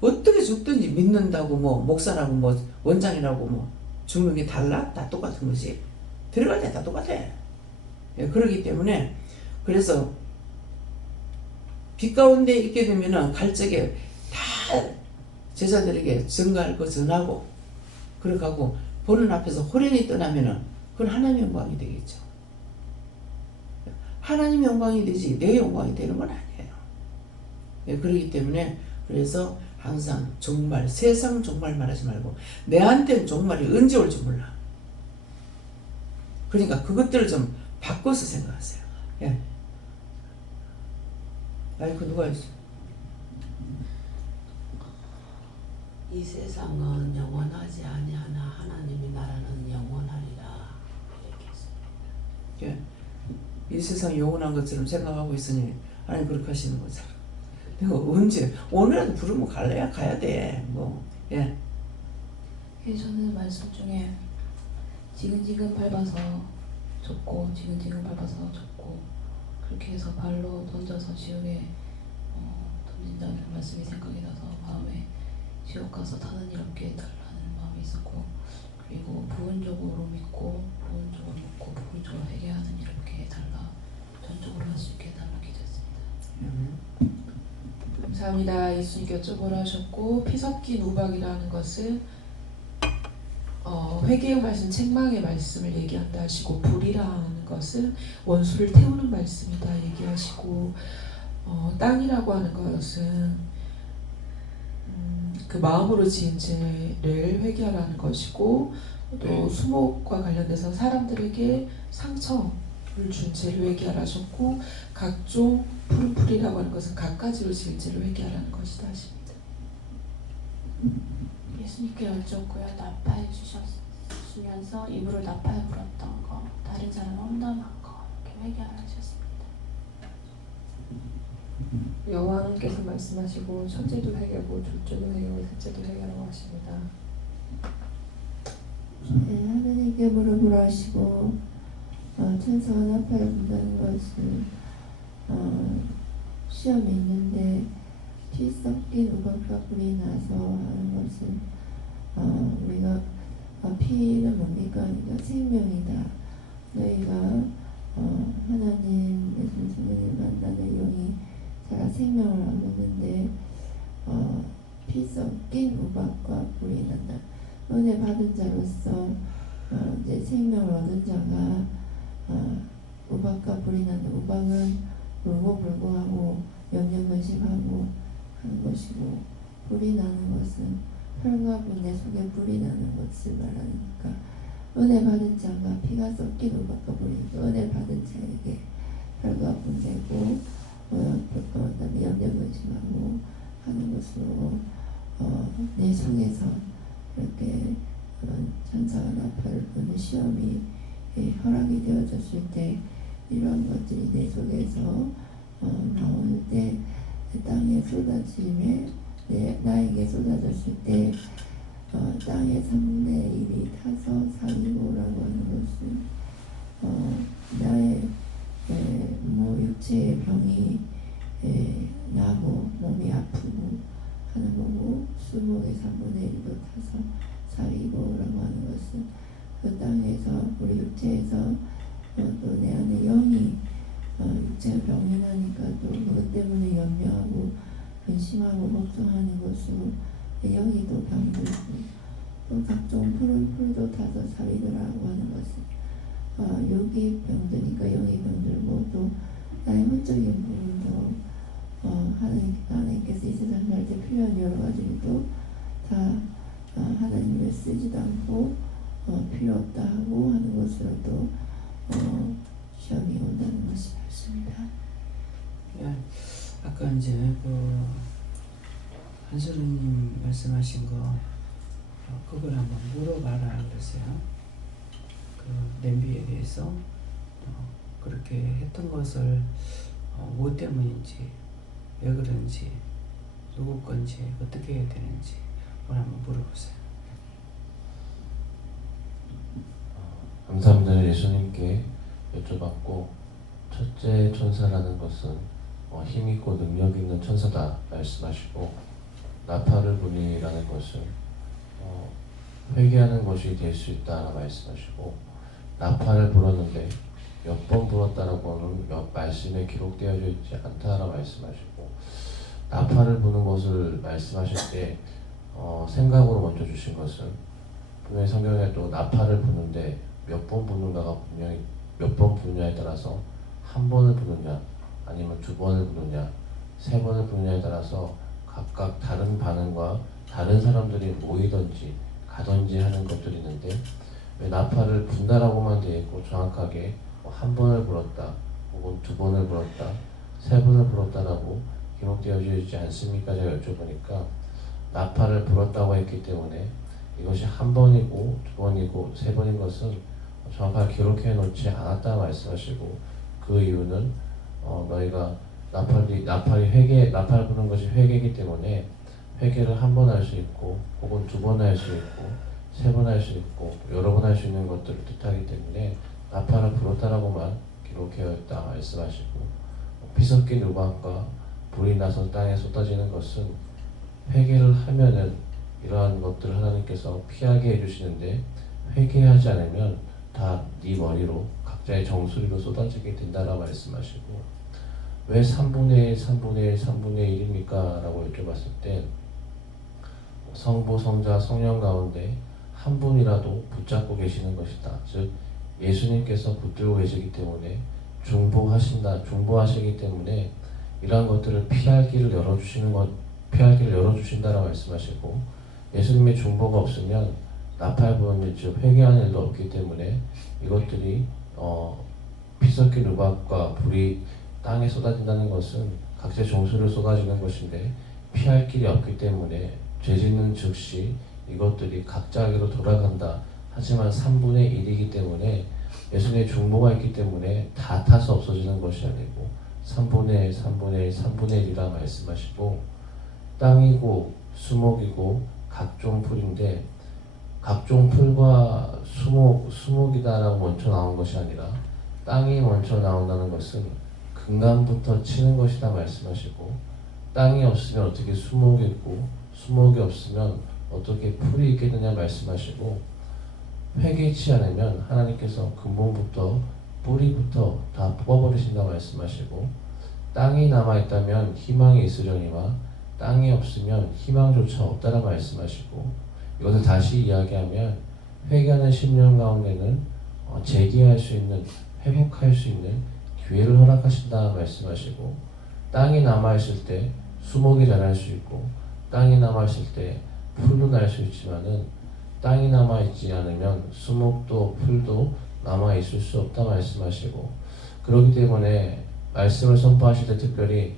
어떻게 죽든지 믿는다고 뭐 목사라고 뭐 원장이라고 뭐 죽는 게 달라? 다 똑같은 거지. 들어갈 때 다 똑같아. 예, 그러기 때문에 그래서 빛 가운데 있게 되면은 갈 적에 다 제자들에게 증거할 거 전하고 그렇게 하고 보는 앞에서 호련히 떠나면은 그건 하나님의 영광이 되겠죠. 하나님의 영광이 되지 내 영광이 되는 건 아니에요. 예, 그렇기 때문에 그래서 항상 종말, 세상 종말 말하지 말고 내한테는 종말이 언제 올지 몰라. 그러니까 그것들을 좀 바꿔서 생각하세요. 예. 마이크 누가 있어? 이 세상은 영원하지 아니하나 하나님의 나라는 영원하리라 이렇게 했습니다. 예. 이 세상 영원한 것처럼 생각하고 있으니 하나님 그렇게 하시는 거잖아. 내가 언제 오늘라도 부르면 갈래야 가야 돼. 뭐 예. 저는 말씀 중에 지근지근 밟아서 좁고 지근지근 밟아서 좁고 그렇게 해서 발로 던져서 지옥에 던진다는 말씀이 생각이 나서 마음에 지옥 가서 타는 일 없게 해달라는 마음이 있었고 그리고 부분적으로 믿고 부분적으로 먹고 부분적으로 회개하는 일 없게 해달라 전적으로 할 수 있게 해달라 기도했습니다. 감사합니다. 예수님께 여쭤보라 하셨고 피 섞인 우박이라는 것은 회개의 말씀, 책망의 말씀을 얘기한다 하시고 불이라는 것은 원수를 태우는 말씀이다 얘기하시고 땅이라고 하는 것은 그 마음으로 지은 죄를 회개하라는 것이고 또 수목과 관련돼서 사람들에게 상처를 준 죄를 회개하라 하셨고 각종 푸른 풀이라고 하는 것은 갖가지로 지은 죄를 회개하라는 것이다 하십니다. 예수님께 여쭙고요. 나팔 주시면서 입으로 나팔 불었던 거 다른 사람 험담한 거 이렇게 회개하라 하셨습니다. 여호와께서 말씀하시고 첫째도 회개하고 둘째도 회개하고 셋째도 회개하라고 하십니다. 네, 하나님께 물어보라 하시고 천사가 나팔을 분다는 것은 시험이 있는데 피 섞인 우박과 불이 나서 하는 것은 우리가 피는 뭡니까? 그러니까 생명이다. 너희가 하나님 예수 성령을 만나는 영이 자가 생명을 얻었는데 피 은혜 받은 자로서 이제 생명을 얻은 자가 우박과 불이 나는 우박은 울고 불고하고 염려근심하고 하는 것이고 불이 나는 것은 혈과 분내 속에 불이 나는 것을 말하니까 은혜 받은 자가 피가 섞인 우박과 불이 은혜 받은 자에게 혈과 분내고 그다음에 염려근심하고 하는 것으로 내 속에서 이렇게 천사가 나팔을 부는 시험이 허락이 되어졌을 때 이러한 것들이 내 속에서 나올 때 땅에 쏟아짐에 나에게 쏟아졌을 때 땅의 3분의 1이 타서 살리고라고 하는 것은 나의 육체의 병이 나고 몸이 아프고 하는 거고 수목의 3분의 1도 타서 살리고라고 하는 것은 그 땅에서 우리 육체에서 또 내 안에 영이 육체가 병이 나니까 또 그것 때문에 염려하고 근심하고 걱정하는 것으로 영이 또 병들고 또 각종 풀도 타서 살리더라고 하는 것은 육이 병드니까 영이 병들고 또 나의 혼적인 부분도 하나님께서 이 세상 살 때 필요한 여러 가지도 다 하나님을 쓰지도 않고 필요 없다 하고 하는 것으로 또 시험이 온다는 것이 맞습니다. 예, 아까 이제 그 한솔우님 말씀하신 거 그걸 한번 물어봐라 그랬어요. 그 냄비에 대해서 그렇게 했던 것을 뭐 때문인지 왜 그런지 누구 건지 어떻게 해야 되는지 그걸 한번 물어보세요. 감사합니다. 예수님께 여쭤봤고 첫째 천사라는 것은 힘있고 능력 있는 천사다 말씀하시고 나팔을 부니라는 것은 회개하는 것이 될 수 있다 말씀하시고 나팔을 불었는데 몇 번 불었다라고는 말씀에 기록되어져 있지 않다라 말씀하시고 나팔을 부는 것을 말씀하실 때 생각으로 먼저 주신 것은 분명히 성경에 또 나팔을 부는데 몇 번 부는가가 분명히 몇 번 부느냐에 따라서 한 번을 부느냐 아니면 두 번을 부느냐 세 번을 부느냐에 따라서 각각 다른 반응과 다른 사람들이 모이든지 가든지 하는 것들이 있는데 왜 나팔을 분다라고만 되어 있고 정확하게 한 번을 불었다 혹은 두 번을 불었다 세 번을 불었다라고 기록되어 있지 않습니까? 제가 여쭤보니까 나팔을 불었다고 했기 때문에 이것이 한 번이고 두 번이고 세 번인 것은 정확하게 기록해 놓지 않았다 말씀하시고 그 이유는 너희가 나팔 부는 것이 회개이기 때문에 회개를 한 번 할 수 있고 혹은 두 번 할 수 있고 세 번 할 수 있고 여러 번 할 수 있는 것들을 뜻하기 때문에 나팔을 불었다라고만 기록되었다 말씀하시고 피 섞인 우박과 불이 나서 땅에 쏟아지는 것은 회개를 하면은 이러한 것들을 하나님께서 피하게 해주시는데 회개하지 않으면 다 네 머리로 각자의 정수리로 쏟아지게 된다라 말씀하시고 왜 3분의 1, 3분의 1, 3분의 1입니까? 라고 여쭤봤을 때 성부, 성자, 성령 가운데 한 분이라도 붙잡고 계시는 것이다. 즉 예수님께서 붙들고 계시기 때문에 중보하시기 때문에 이러한 것들을 피할 길을 열어주신다라 말씀하시고 예수님의 중보가 없으면 나팔 부는 일, 즉 회개하는 일도 없기 때문에 이것들이 피 섞인 우박과 불이 땅에 쏟아진다는 것은 각자의 정수를 쏟아지는 것인데 피할 길이 없기 때문에 죄 짓는 즉시 이것들이 각자에게로 돌아간다. 하지만 3분의 1이기 때문에 예수님의 중보가 있기 때문에 다 타서 없어지는 것이 아니고 3분의 1, 3분의 1, 3분의 1이라 말씀하시고 땅이고 수목이고 각종 풀인데 각종 풀과 수목이다라고 먼저 나온 것이 아니라 땅이 먼저 나온다는 것은 근간부터 치는 것이다 말씀하시고 땅이 없으면 어떻게 수목이 있고 수목이 없으면 어떻게 풀이 있겠느냐 말씀하시고 회개치 않으면 하나님께서 근본부터 뿌리부터 다 뽑아버리신다 말씀하시고 땅이 남아있다면 희망이 있으려니와 땅이 없으면 희망조차 없다라 말씀하시고 이것을 다시 이야기하면 회개하는 심령 가운데는 재기할 수 있는, 회복할 수 있는 기회를 허락하신다 말씀하시고, 땅이 남아있을 때 수목이 자랄 수 있고 땅이 남아있을 때 풀도 날 수 있지만은 땅이 남아있지 않으면 수목도 풀도 남아있을 수 없다 말씀하시고, 그렇기 때문에 말씀을 선포하실 때 특별히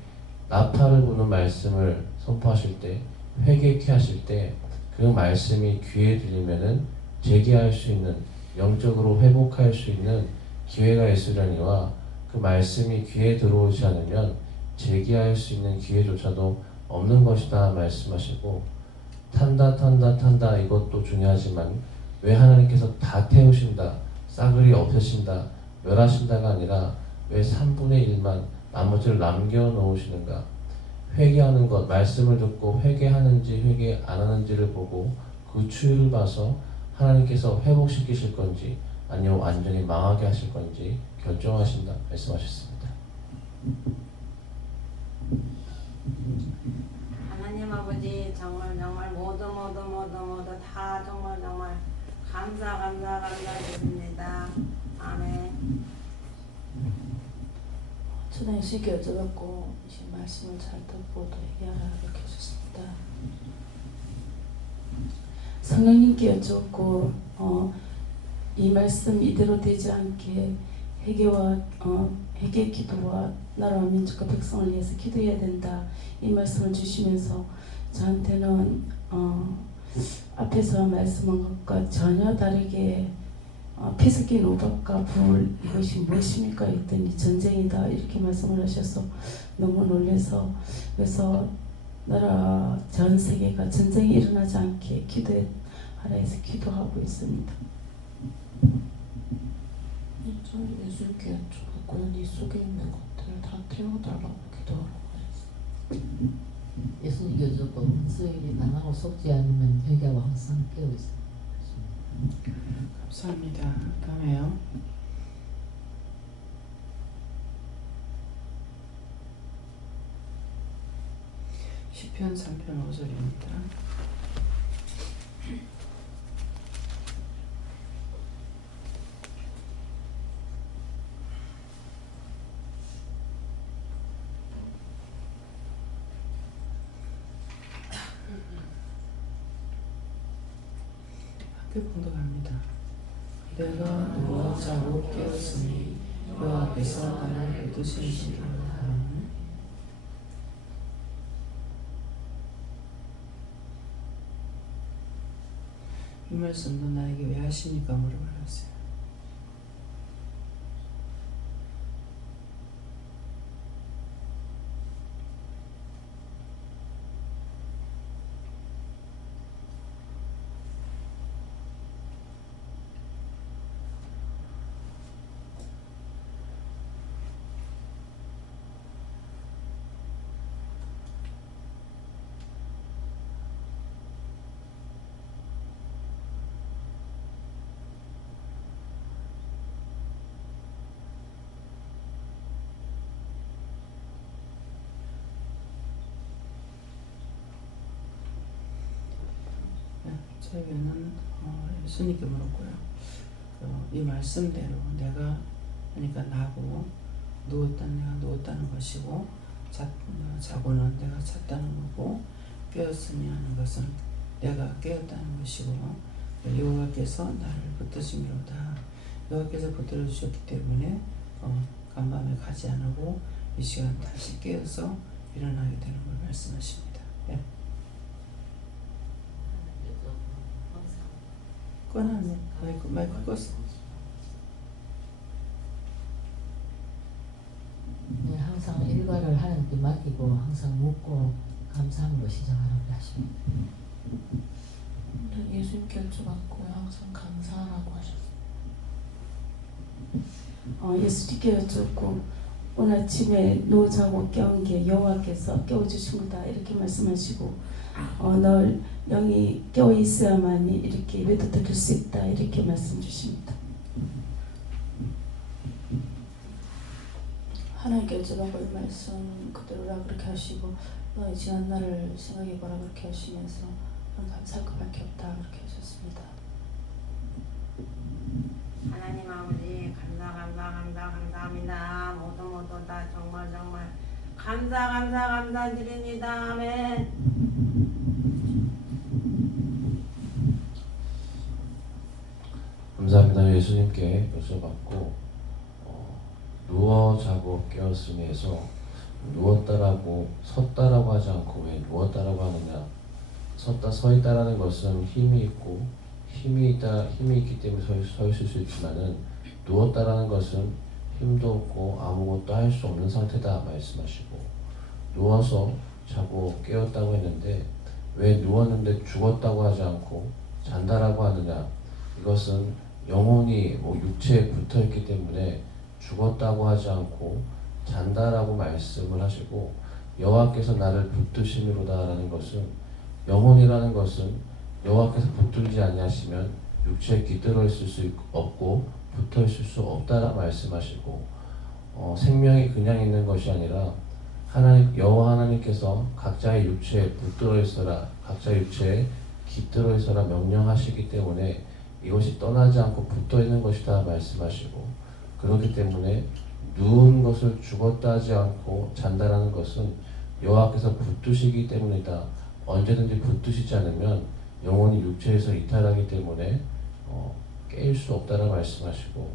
나팔을 부는 말씀을 선포하실 때, 회개케 하실 때 그 말씀이 귀에 들리면은 재기할 수 있는, 영적으로 회복할 수 있는 기회가 있으려니와, 그 말씀이 귀에 들어오지 않으면 재기할 수 있는 기회조차도 없는 것이다 말씀하시고, 탄다 이것도 중요하지만 왜 하나님께서 다 태우신다, 싸그리 없애신다, 멸하신다가 아니라 왜 3분의 1만 나머지를 남겨놓으시는가. 회개하는 것, 말씀을 듣고 회개하는지 회개 안 하는지를 보고 그 추이를 봐서 하나님께서 회복시키실 건지 아니면 완전히 망하게 하실 건지 결정하신다 말씀하셨습니다. 하나님 아버지, 정말 모두 다 정말 감사드립니다. 아멘. 초당 예수님께 여쭤봤고 지금 말씀을 잘 듣고 또 얘기하라 이렇게 해주셨습니다. 성령님께 여쭙고 이 말씀 이대로 되지 않게 회개 기도와 나라와 민족과 백성을 위해서 기도해야 된다, 이 말씀을 주시면서 저한테는 앞에서 말씀한 것과 전혀 다르게 피 섞인 우박과 불, 이것이 무엇입니까? 했더니 전쟁이다 이렇게 말씀을 하셔서 너무 놀라서, 그래서 나라 전 세계가 전쟁이 일어나지 않게 기도하라 해서 기도하고 있습니다. 저는 예수님께 여쭤봤고요. 네 속에 있는 것들을 다 태워달라고 기도하라고 했어요. 예수님께 여쭤봤고 은수일이 당하고 속지 않으면 회개하고 항상 깨어있어요. 감사합니다. 다음에요. 시편 3편 5절입니다. 학교 봉독합니다. 내가 누워 자고 깨었으니 여호와께서 나를 붙드시리라. 이 말씀도 나에게 왜 하십니까? 물어봤어요. 저에게는 예수님께 물었고요. 이 말씀대로 내가, 그러니까 나고 내가 누웠다는 것이고, 자고는 내가 잤다는 거고, 깨었으니 하는 것은 내가 깨었다는 것이고, 여호와께서 나를 붙드심이로다. 여호와께서 붙들어 주셨기 때문에 간밤에 가지 않고 이 시간 다시 깨어서 일어나게 되는 걸 말씀하십니다. 예. 꺼놨네. 마이크 껐어. 네, 항상 일과를 하나님께 맡기고 항상 묻고 감사함으로 시작하라고 하십니다. 예수님께 여쭤봤고요. 항상 감사하라고 하셨어요. 예수님께 여쭙고 오늘 아침에 누워자고 깨운 게 여호와께서 깨워주신 거다 이렇게 말씀하시고, 널 영이 깨어있어야만이 이렇게 예배도 드릴 수 있다 이렇게 말씀 주십니다. 하나님께 여쭤봤고 이 말씀 그대로라 그렇게 하시고 너의 지난 날을 생각해봐라 그렇게 하시면서 감사할 것밖에 없다 그렇게 하셨습니다. 하나님 아버지 감사합니다. 모두 다 정말 감사드립니다. 아멘. 감사합니다. 예수님께 여쭤봤고 누워 자고 깨었으니에서 누웠다라고 섰다라고 하지 않고 왜 누웠다라고 하느냐. 섰다 서 있다라는 것은 힘이 있고 힘이 있기 때문에 서 있을 수 있지만은 누웠다라는 것은 힘도 없고 아무것도 할 수 없는 상태다 말씀하시고 누워서 자고 깨었다고 했는데 왜 누웠는데 죽었다고 하지 않고 잔다라고 하느냐. 이것은 영혼이 육체에 붙어 있기 때문에 죽었다고 하지 않고 잔다라고 말씀을 하시고 여호와께서 나를 붙드심이로다라는 것은 영혼이라는 것은 여호와께서 붙들지 아니하시면 육체에 깃들어 있을 수 없고 붙어 있을 수 없다라 말씀하시고 생명이 그냥 있는 것이 아니라 여호와 하나님께서 각자의 육체에 붙들어 있어라 각자의 육체에 깃들어 있어라 명령하시기 때문에 이것이 떠나지 않고 붙어 있는 것이다 말씀하시고 그렇기 때문에 누운 것을 죽었다 하지 않고 잔다라는 것은 여호와께서 붙드시기 때문이다. 언제든지 붙드시지 않으면 영혼이 육체에서 이탈하기 때문에 깰 수 없다라 말씀하시고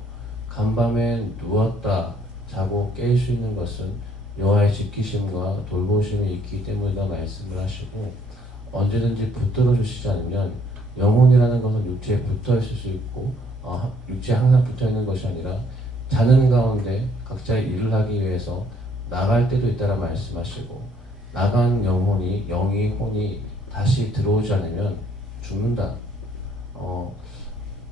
간밤에 누웠다 자고 깰 수 있는 것은 여호와의 지키심과 돌보심이 있기 때문이다 말씀을 하시고 언제든지 붙들어 주시지 않으면 영혼이라는 것은 육체에 붙어 있을 수 있고 육체에 항상 붙어 있는 것이 아니라 자는 가운데 각자의 일을 하기 위해서 나갈 때도 있다라 말씀하시고 나간 영이 혼이 다시 들어오지 않으면 죽는다.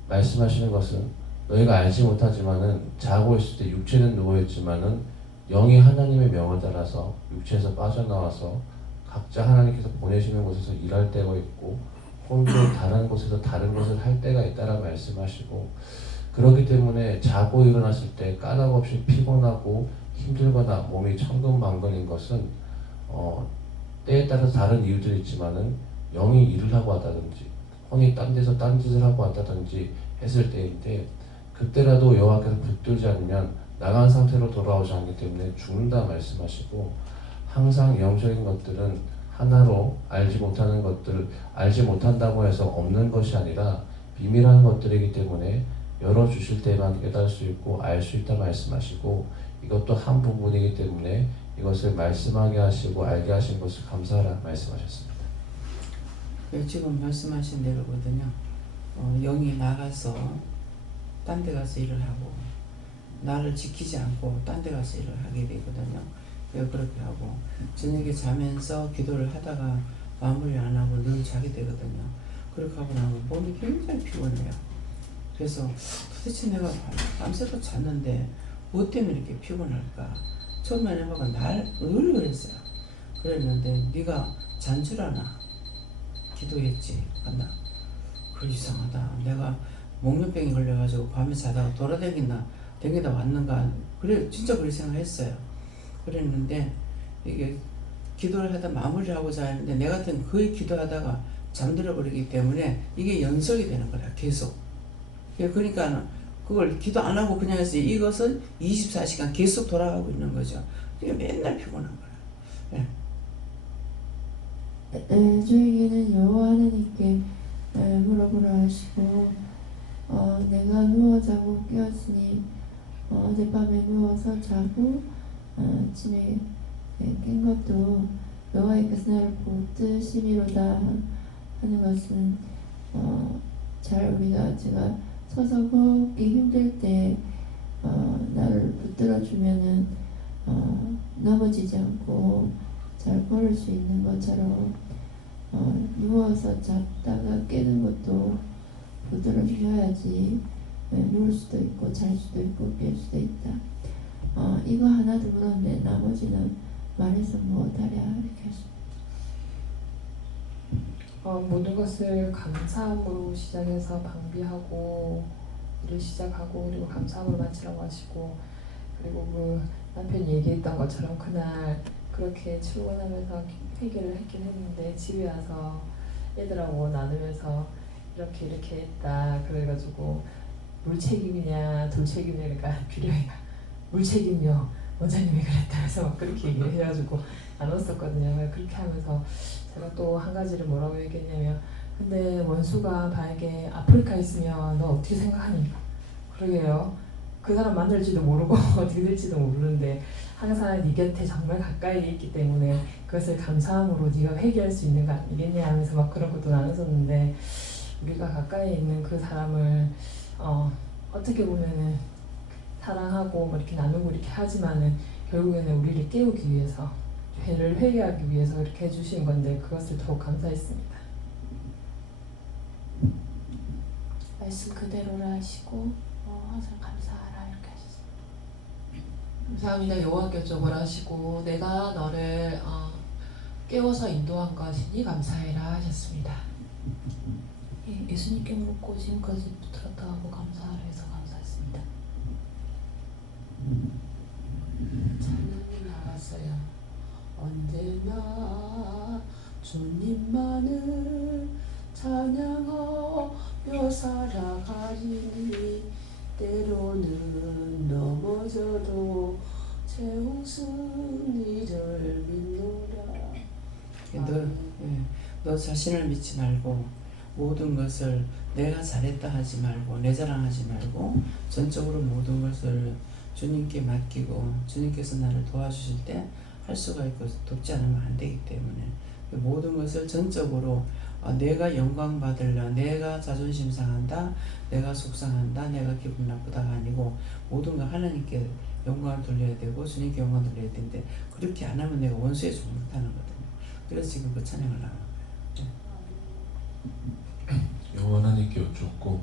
말씀하시는 것은 너희가 알지 못하지만은 자고 있을 때 육체는 누워있지만은 영이 하나님의 명을 따라서 육체에서 빠져나와서 각자 하나님께서 보내시는 곳에서 일할 때가 있고 혼도 다른 곳에서 다른 것을 할 때가 있다라 말씀하시고 그렇기 때문에 자고 일어났을 때 까닭없이 피곤하고 힘들거나 몸이 천근만근인 것은 때에 따라서 다른 이유들이 있지만은 영이 일을 하고 왔다든지 혼이 딴 데서 딴 짓을 하고 왔다든지 했을 때인데 그때라도 여호와께서 붙들지 않으면 나간 상태로 돌아오지 않기 때문에 죽는다 말씀하시고 항상 영적인 것들은 하나로 알지 못하는 것들을 알지 못한다고 해서 없는 것이 아니라 비밀한 것들이기 때문에 열어주실 때만 깨달을 수 있고 알 수 있다 말씀하시고 이것도 한 부분이기 때문에 이것을 말씀하게 하시고 알게 하신 것을 감사하라 말씀하셨습니다. 지금 말씀하신 대로거든요. 영이 나가서 딴 데 가서 일을 하고 나를 지키지 않고 딴 데 가서 일을 하게 되거든요. 그렇게 하고 저녁에 자면서 기도를 하다가 마무리 안 하고 늘 자게 되거든요. 그렇게 하고 나면 몸이 굉장히 피곤해요. 그래서 도대체 내가 밤새도 잤는데 뭐 때문에 이렇게 피곤할까? 처음에 내가 늘 그랬어요. 그랬는데 네가 잔 줄 아나? 기도했지. 맞나? 그래 이상하다. 내가 목련병이 걸려가지고 밤에 자다가 댕기다 왔는가? 그래 진짜 그렇게 생각했어요. 그랬는데 이게 기도를 하다 마무리를 하고자 했는데 내 같은 거의 기도하다가 잠들어 버리기 때문에 이게 연속이 되는 거야 계속. 그러니까 그걸 기도 안 하고 그냥 해서 이것은 24시간 계속 돌아가고 있는 거죠. 그게 맨날 피곤한 거야. 저에게는 여호와 하나님께 물어보라 하시고 내가 누워 자고 깨었으니 어젯밤에 누워서 자고 아침에 깬 것도 여호와께서 나를 붙드심이로다 하는 것은 제가 서서 걷기 힘들 때 나를 붙들어 주면은 넘어지지 않고 잘 걸을 수 있는 것처럼 누워서 잤다가 깨는 것도 붙들어 주셔야지 누울 수도 있고 잘 수도 있고 깰 수도 있다. 이거 하나도 물었는데 나머지는 말해서 못하랴 이렇게 하십니다. 모든 것을 감사함으로 시작해서 방비하고 일을 시작하고 그리고 감사함으로 마치라고 하시고 그리고 그 남편이 얘기했던 것처럼 그날 그렇게 출근하면서 회개를 했긴 했는데 집에 와서 애들하고 나누면서 이렇게 했다 그래가지고 물 책임이냐 돌 책임이냐 그러니까 규령이가 물 책임이요 원장님이 그랬다 해서 막 그렇게 얘기를 해가지고 나눴었거든요. 그렇게 하면서 제가 또 한 가지를 뭐라고 얘기했냐면 근데 원수가 만약에 아프리카에 있으면 너 어떻게 생각하니? 그러게요. 그 사람 만날지도 모르고 어떻게 될지도 모르는데 항상 네 곁에 정말 가까이 있기 때문에 그것을 감사함으로 네가 회개할 수 있는 거 아니겠냐 하면서 막 그런 것도 나눴었는데 우리가 가까이 있는 그 사람을 어떻게 보면은 사랑하고 뭐 이렇게 나누고 이렇게 하지만은 결국에는 우리를 깨우기 위해서 죄를 회개하기 위해서 이렇게 해주신 건데 그것을 더욱 감사했습니다. 말씀 그대로라 하시고 항상 감사하라 이렇게 하셨습니다. 감사합니다. 여호와께서 뭐라 하시고 내가 너를 깨워서 인도한 것이니 감사해라 하셨습니다. 예, 예수님께 묻고 지금까지 들었다 하고 감사하라 해서 감사했습니다. 찬양이 나왔어요. 언제나 주님만을 찬양하며 살아가리니 때로는 넘어져도 제 웃은 이를 믿노라. 너 자신을 믿지 말고 모든 것을 내가 잘했다 하지 말고 내 자랑하지 말고 전적으로 모든 것을 주님께 맡기고 주님께서 나를 도와주실 때 할 수가 있고 돕지 않으면 안 되기 때문에 모든 것을 전적으로 내가 영광 받으려 내가 자존심 상한다 내가 속상한다 내가 기분 나쁘다가 아니고 모든 걸 하나님께 영광을 돌려야 되고 주님께 영광을 돌려야 되는데 그렇게 안 하면 내가 원수의 종을 못하는 거거든요. 그래서 지금 그 찬양을 나가는 거예요. 여호와 하나님께 여쭙고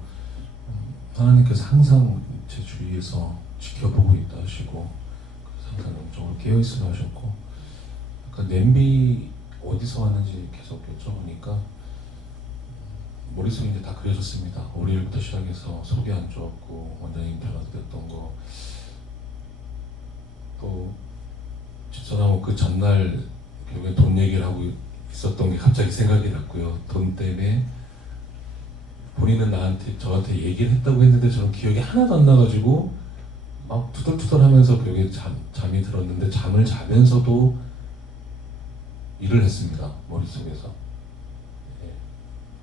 하나님께서 항상 제 주위에서 지켜보고 있다 하시고 항상 영적으로 깨어있으라 하셨고 냄비 어디서 왔는지 계속 여쭤보니까 머릿속에 이제 다 그려졌습니다. 월요일부터 시작해서 속이 안 좋았고 원장님 전화드렸던 거 또 집사람하고 그 전날 결국에 돈 얘기를 하고 있었던 게 갑자기 생각이 났고요. 돈 때문에 본인은 저한테 얘기를 했다고 했는데 저는 기억이 하나도 안 나가지고 막 투덜투덜하면서 결국에 잠이 들었는데 잠을 자면서도 일을 했습니다. 머릿속에서.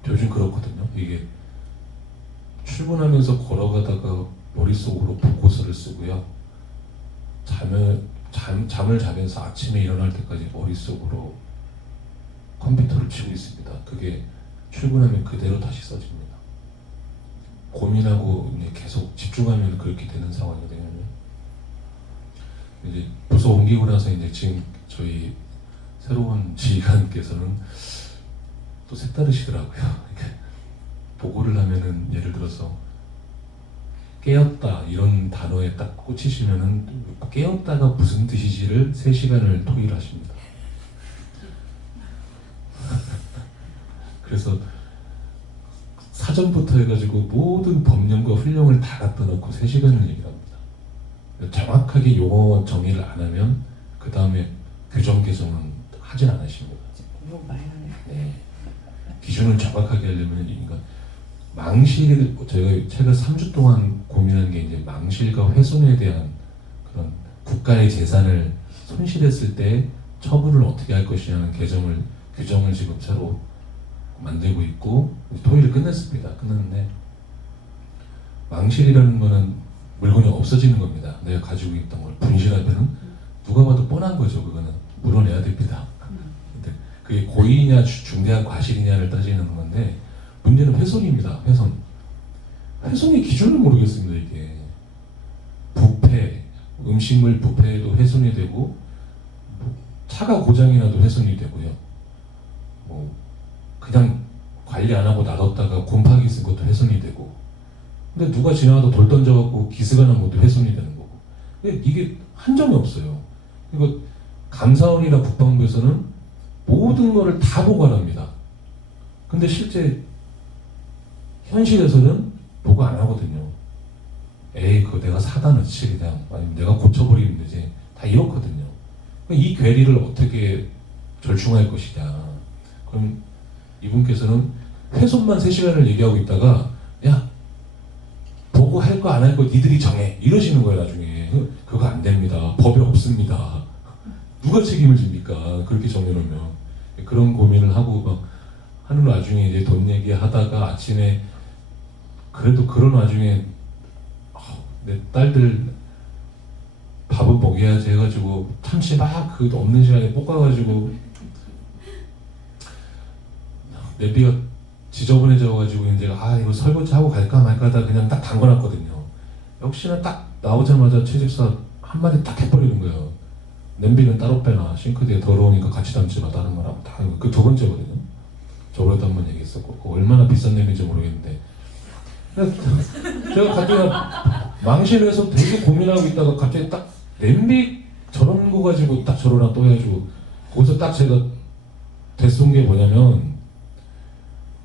요즘 그렇거든요. 이게 출근하면서 걸어가다가 머릿속으로 보고서를 쓰고요. 잠을 자면서 아침에 일어날 때까지 머릿속으로 컴퓨터를 치고 있습니다. 그게 출근하면 그대로 다시 써집니다. 고민하고 이제 계속 집중하면 그렇게 되는 상황이거든요. 이제 부서 옮기고 나서 이제 지금 저희 새로운 지휘관께서는 또 색다르시더라고요. 보고를 하면은 예를 들어서 깨었다 이런 단어에 딱 꽂히시면은 깨었다가 무슨 뜻이지를 3시간을 토의하십니다. 그래서 사전부터 해가지고 모든 법령과 훈령을 다 갖다 놓고 3시간을 얘기를 합니다. 정확하게 용어 정의를 안 하면 그 다음에 규정 개정은 하진 않으십니다. 공부 많이 하네. 네. 기준을 정확하게 하려면 그러니까 망실 제가 3주 동안 고민한 게 이제 망실과 훼손에 대한 그런 국가의 재산을 손실했을 때 처분을 어떻게 할 것이냐는 규정을 지금 새로 만들고 있고 토의를 끝냈는데 망실이라는 거는 물건이 없어지는 겁니다. 내가 가지고 있던 걸 분실하면은 누가 봐도 뻔한 거죠. 그거는 물어내야 됩니다. 근데 그게 고의냐 중대한 과실이냐를 따지는 건데 문제는 훼손입니다. 훼손의 기준을 모르겠습니다. 이게 부패, 음식물 부패도 훼손이 되고 차가 고장이 나도 훼손이 되고요. 그냥 관리 안 하고 놔뒀다가 곰팡이 쓴 것도 훼손이 되고 근데 누가 지나가다 돌 던져갖고 기스가 난 것도 훼손이 되는 거고 이게 한정이 없어요. 이거 감사원이나 국방부에서는 모든 거를 다 보관합니다. 근데 실제 현실에서는 보고 안 하거든요. 그거 내가 사다 넣지 그냥 아니면 내가 고쳐버리면 되지 다 이렇거든요. 이 괴리를 어떻게 절충할 것이냐. 그럼 이분께서는 훼손만 3시간을 얘기하고 있다가 야 보고 할 거 안 할 거 니들이 정해 이러시는 거예요. 나중에 그거 안 됩니다. 법이 없습니다. 누가 책임을 집니까? 그렇게 정해놓으면. 그런 고민을 하고 막 하는 와중에 이제 돈 얘기하다가 아침에 그래도 그런 와중에 내 딸들 밥은 먹여야지 해가지고 참치 막 그 없는 시간에 볶아가지고 냄비가 지저분해져가지고 이제 이거 설거지하고 갈까 말까 하다 그냥 딱 담궈놨거든요. 역시나 딱 나오자마자 채집사 한마디 딱 해버리는 거예요. 냄비는 따로 빼놔. 싱크대에 더러우니까 같이 담지 마. 다른 거랑 다. 그 2번째거든요. 저번에도 한번 얘기했었고 얼마나 비싼 냄비인지 모르겠는데 제가 갑자기 망신을 해서 되게 고민하고 있다가 갑자기 딱 냄비 저런 거 가지고 딱 저러나 또 해가지고 거기서 딱 제가 됐은 게 뭐냐면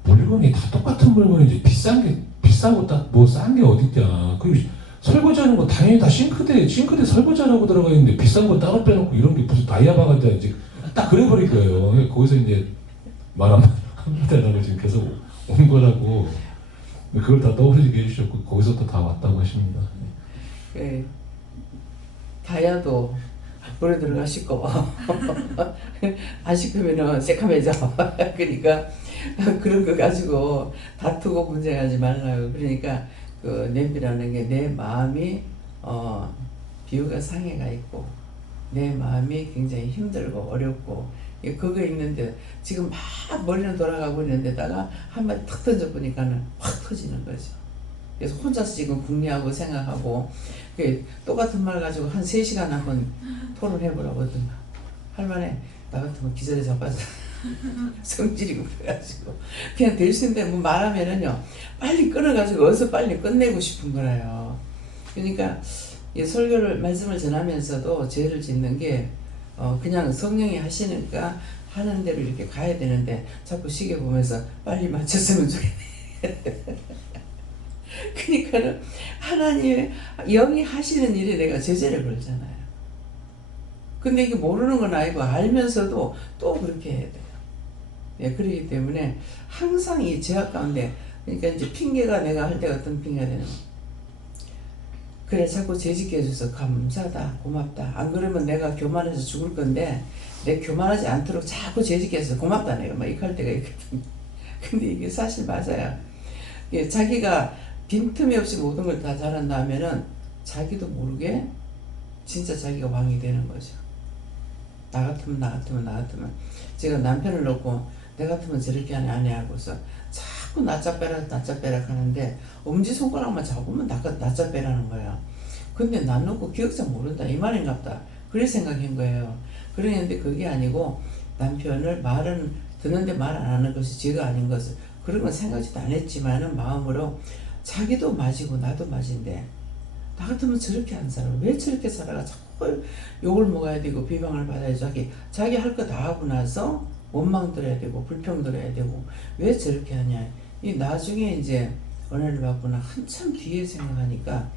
물건이 다 똑같은 물건이지 비싸고 딱 뭐 싼 게 어딨냐. 그리고 설거지하는 거 당연히 다 싱크대 설거지하라고 들어가 있는데 비싼 거 따로 빼놓고 이런 게 무슨 다이아바가 돼야지. 딱 그래버릴 거예요. 거기서 이제 말 한마디라고 지금 계속 온 거라고 그걸 다 떠올리게 해주셨고 거기서 또 다 왔다고 하십니다. 네. 다이아도 물에 들어가 씻고 안 씻으면 새카매져. 그러니까 그런 거 가지고 다투고 분쟁하지 말라고. 그러니까 그 냄비라는 게 내 마음이 비유가 상해가 있고 내 마음이 굉장히 힘들고 어렵고 그거 있는데 지금 막 머리는 돌아가고 있는데다가 한마디 탁 던져보니까는 확 터지는 거죠. 그래서 혼자서 지금 궁리하고 생각하고 똑같은 말 가지고 한 3시간 한번 토론해보라고 하더만 할만해. 나 같으면 기절에 잡아서 성질이고 그래가지고 그냥 될 수 있는데 뭐 말하면은요 빨리 끊어가지고 어서 빨리 끝내고 싶은 거라요. 그러니까 이 설교를 말씀을 전하면서도 죄를 짓는 게 그냥 성령이 하시니까 하는 대로 이렇게 가야 되는데 자꾸 시계 보면서 빨리 맞췄으면 좋겠네. 그러니까는 하나님의 영이 하시는 일에 내가 제재를 걸잖아요. 근데 이게 모르는 건 아니고 알면서도 또 그렇게 해야 돼요. 네, 그렇기 때문에 항상 이 죄악 가운데 그러니까 이제 핑계가 내가 할 때 어떤 핑계가 되는 거야. 그래 자꾸 죄짓게 해줘서 감사하다 고맙다. 안 그러면 내가 교만해서 죽을 건데 내 교만하지 않도록 자꾸 죄짓게 해서 고맙다 내가 막 이렇게 할 때가 있거든요. 근데 이게 사실 맞아요. 자기가 빈틈이 없이 모든 걸 다 잘한다 하면은 자기도 모르게 진짜 자기가 왕이 되는 거죠. 나 같으면 제가 남편을 놓고 내 같으면 저렇게 안 해 하고서 자꾸 낯잡빼락 하는데 엄지손가락만 잡으면 낯잡빼라는 거야. 근데 난 놓고 기억상 모른다 이 말인갑다 그래 생각한 거예요. 그랬는데 그게 아니고 남편을 말은 듣는데 말 안 하는 것이 죄가 아닌 것을 그런 건 생각지도 안 했지만은 마음으로 자기도 맞이고 나도 맞인데 나 같으면 저렇게 안 살아. 왜 저렇게 살아가 자꾸 욕을 먹어야 되고 비방을 받아야 자기 할 거 다 하고 나서 원망 들어야 되고 불평 들어야 되고 왜 저렇게 하냐. 이 나중에 이제 은혜를 받거나 한참 뒤에 생각하니까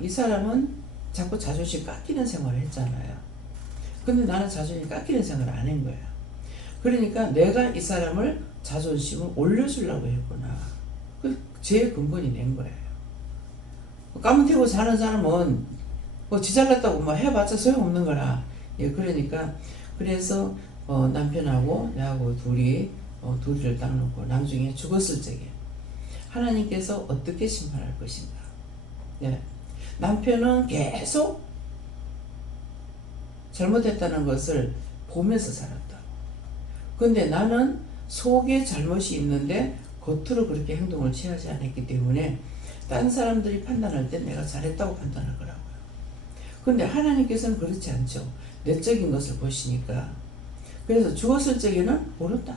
이 사람은 자꾸 자존심 깎이는 생활을 했잖아요. 근데 나는 자존심 깎이는 생활을 안 한 거예요. 그러니까 내가 이 사람을 자존심을 올려주려고 했구나. 제 근본이 낸 거예요. 까무태고 사는 사람은 뭐 지잘났다고 뭐 해봤자 소용없는 거라. 그러니까 그래서 남편하고 나하고 둘이를 딱 놓고 나중에 죽었을 적에 하나님께서 어떻게 심판할 것인가. 남편은 계속 잘못했다는 것을 보면서 살았다. 근데 나는 속에 잘못이 있는데 겉으로 그렇게 행동을 취하지 않았기 때문에 딴 사람들이 판단할 때 내가 잘했다고 판단할 거라고요. 근데 하나님께서는 그렇지 않죠. 내적인 것을 보시니까. 그래서 죽었을 적에는 모른다.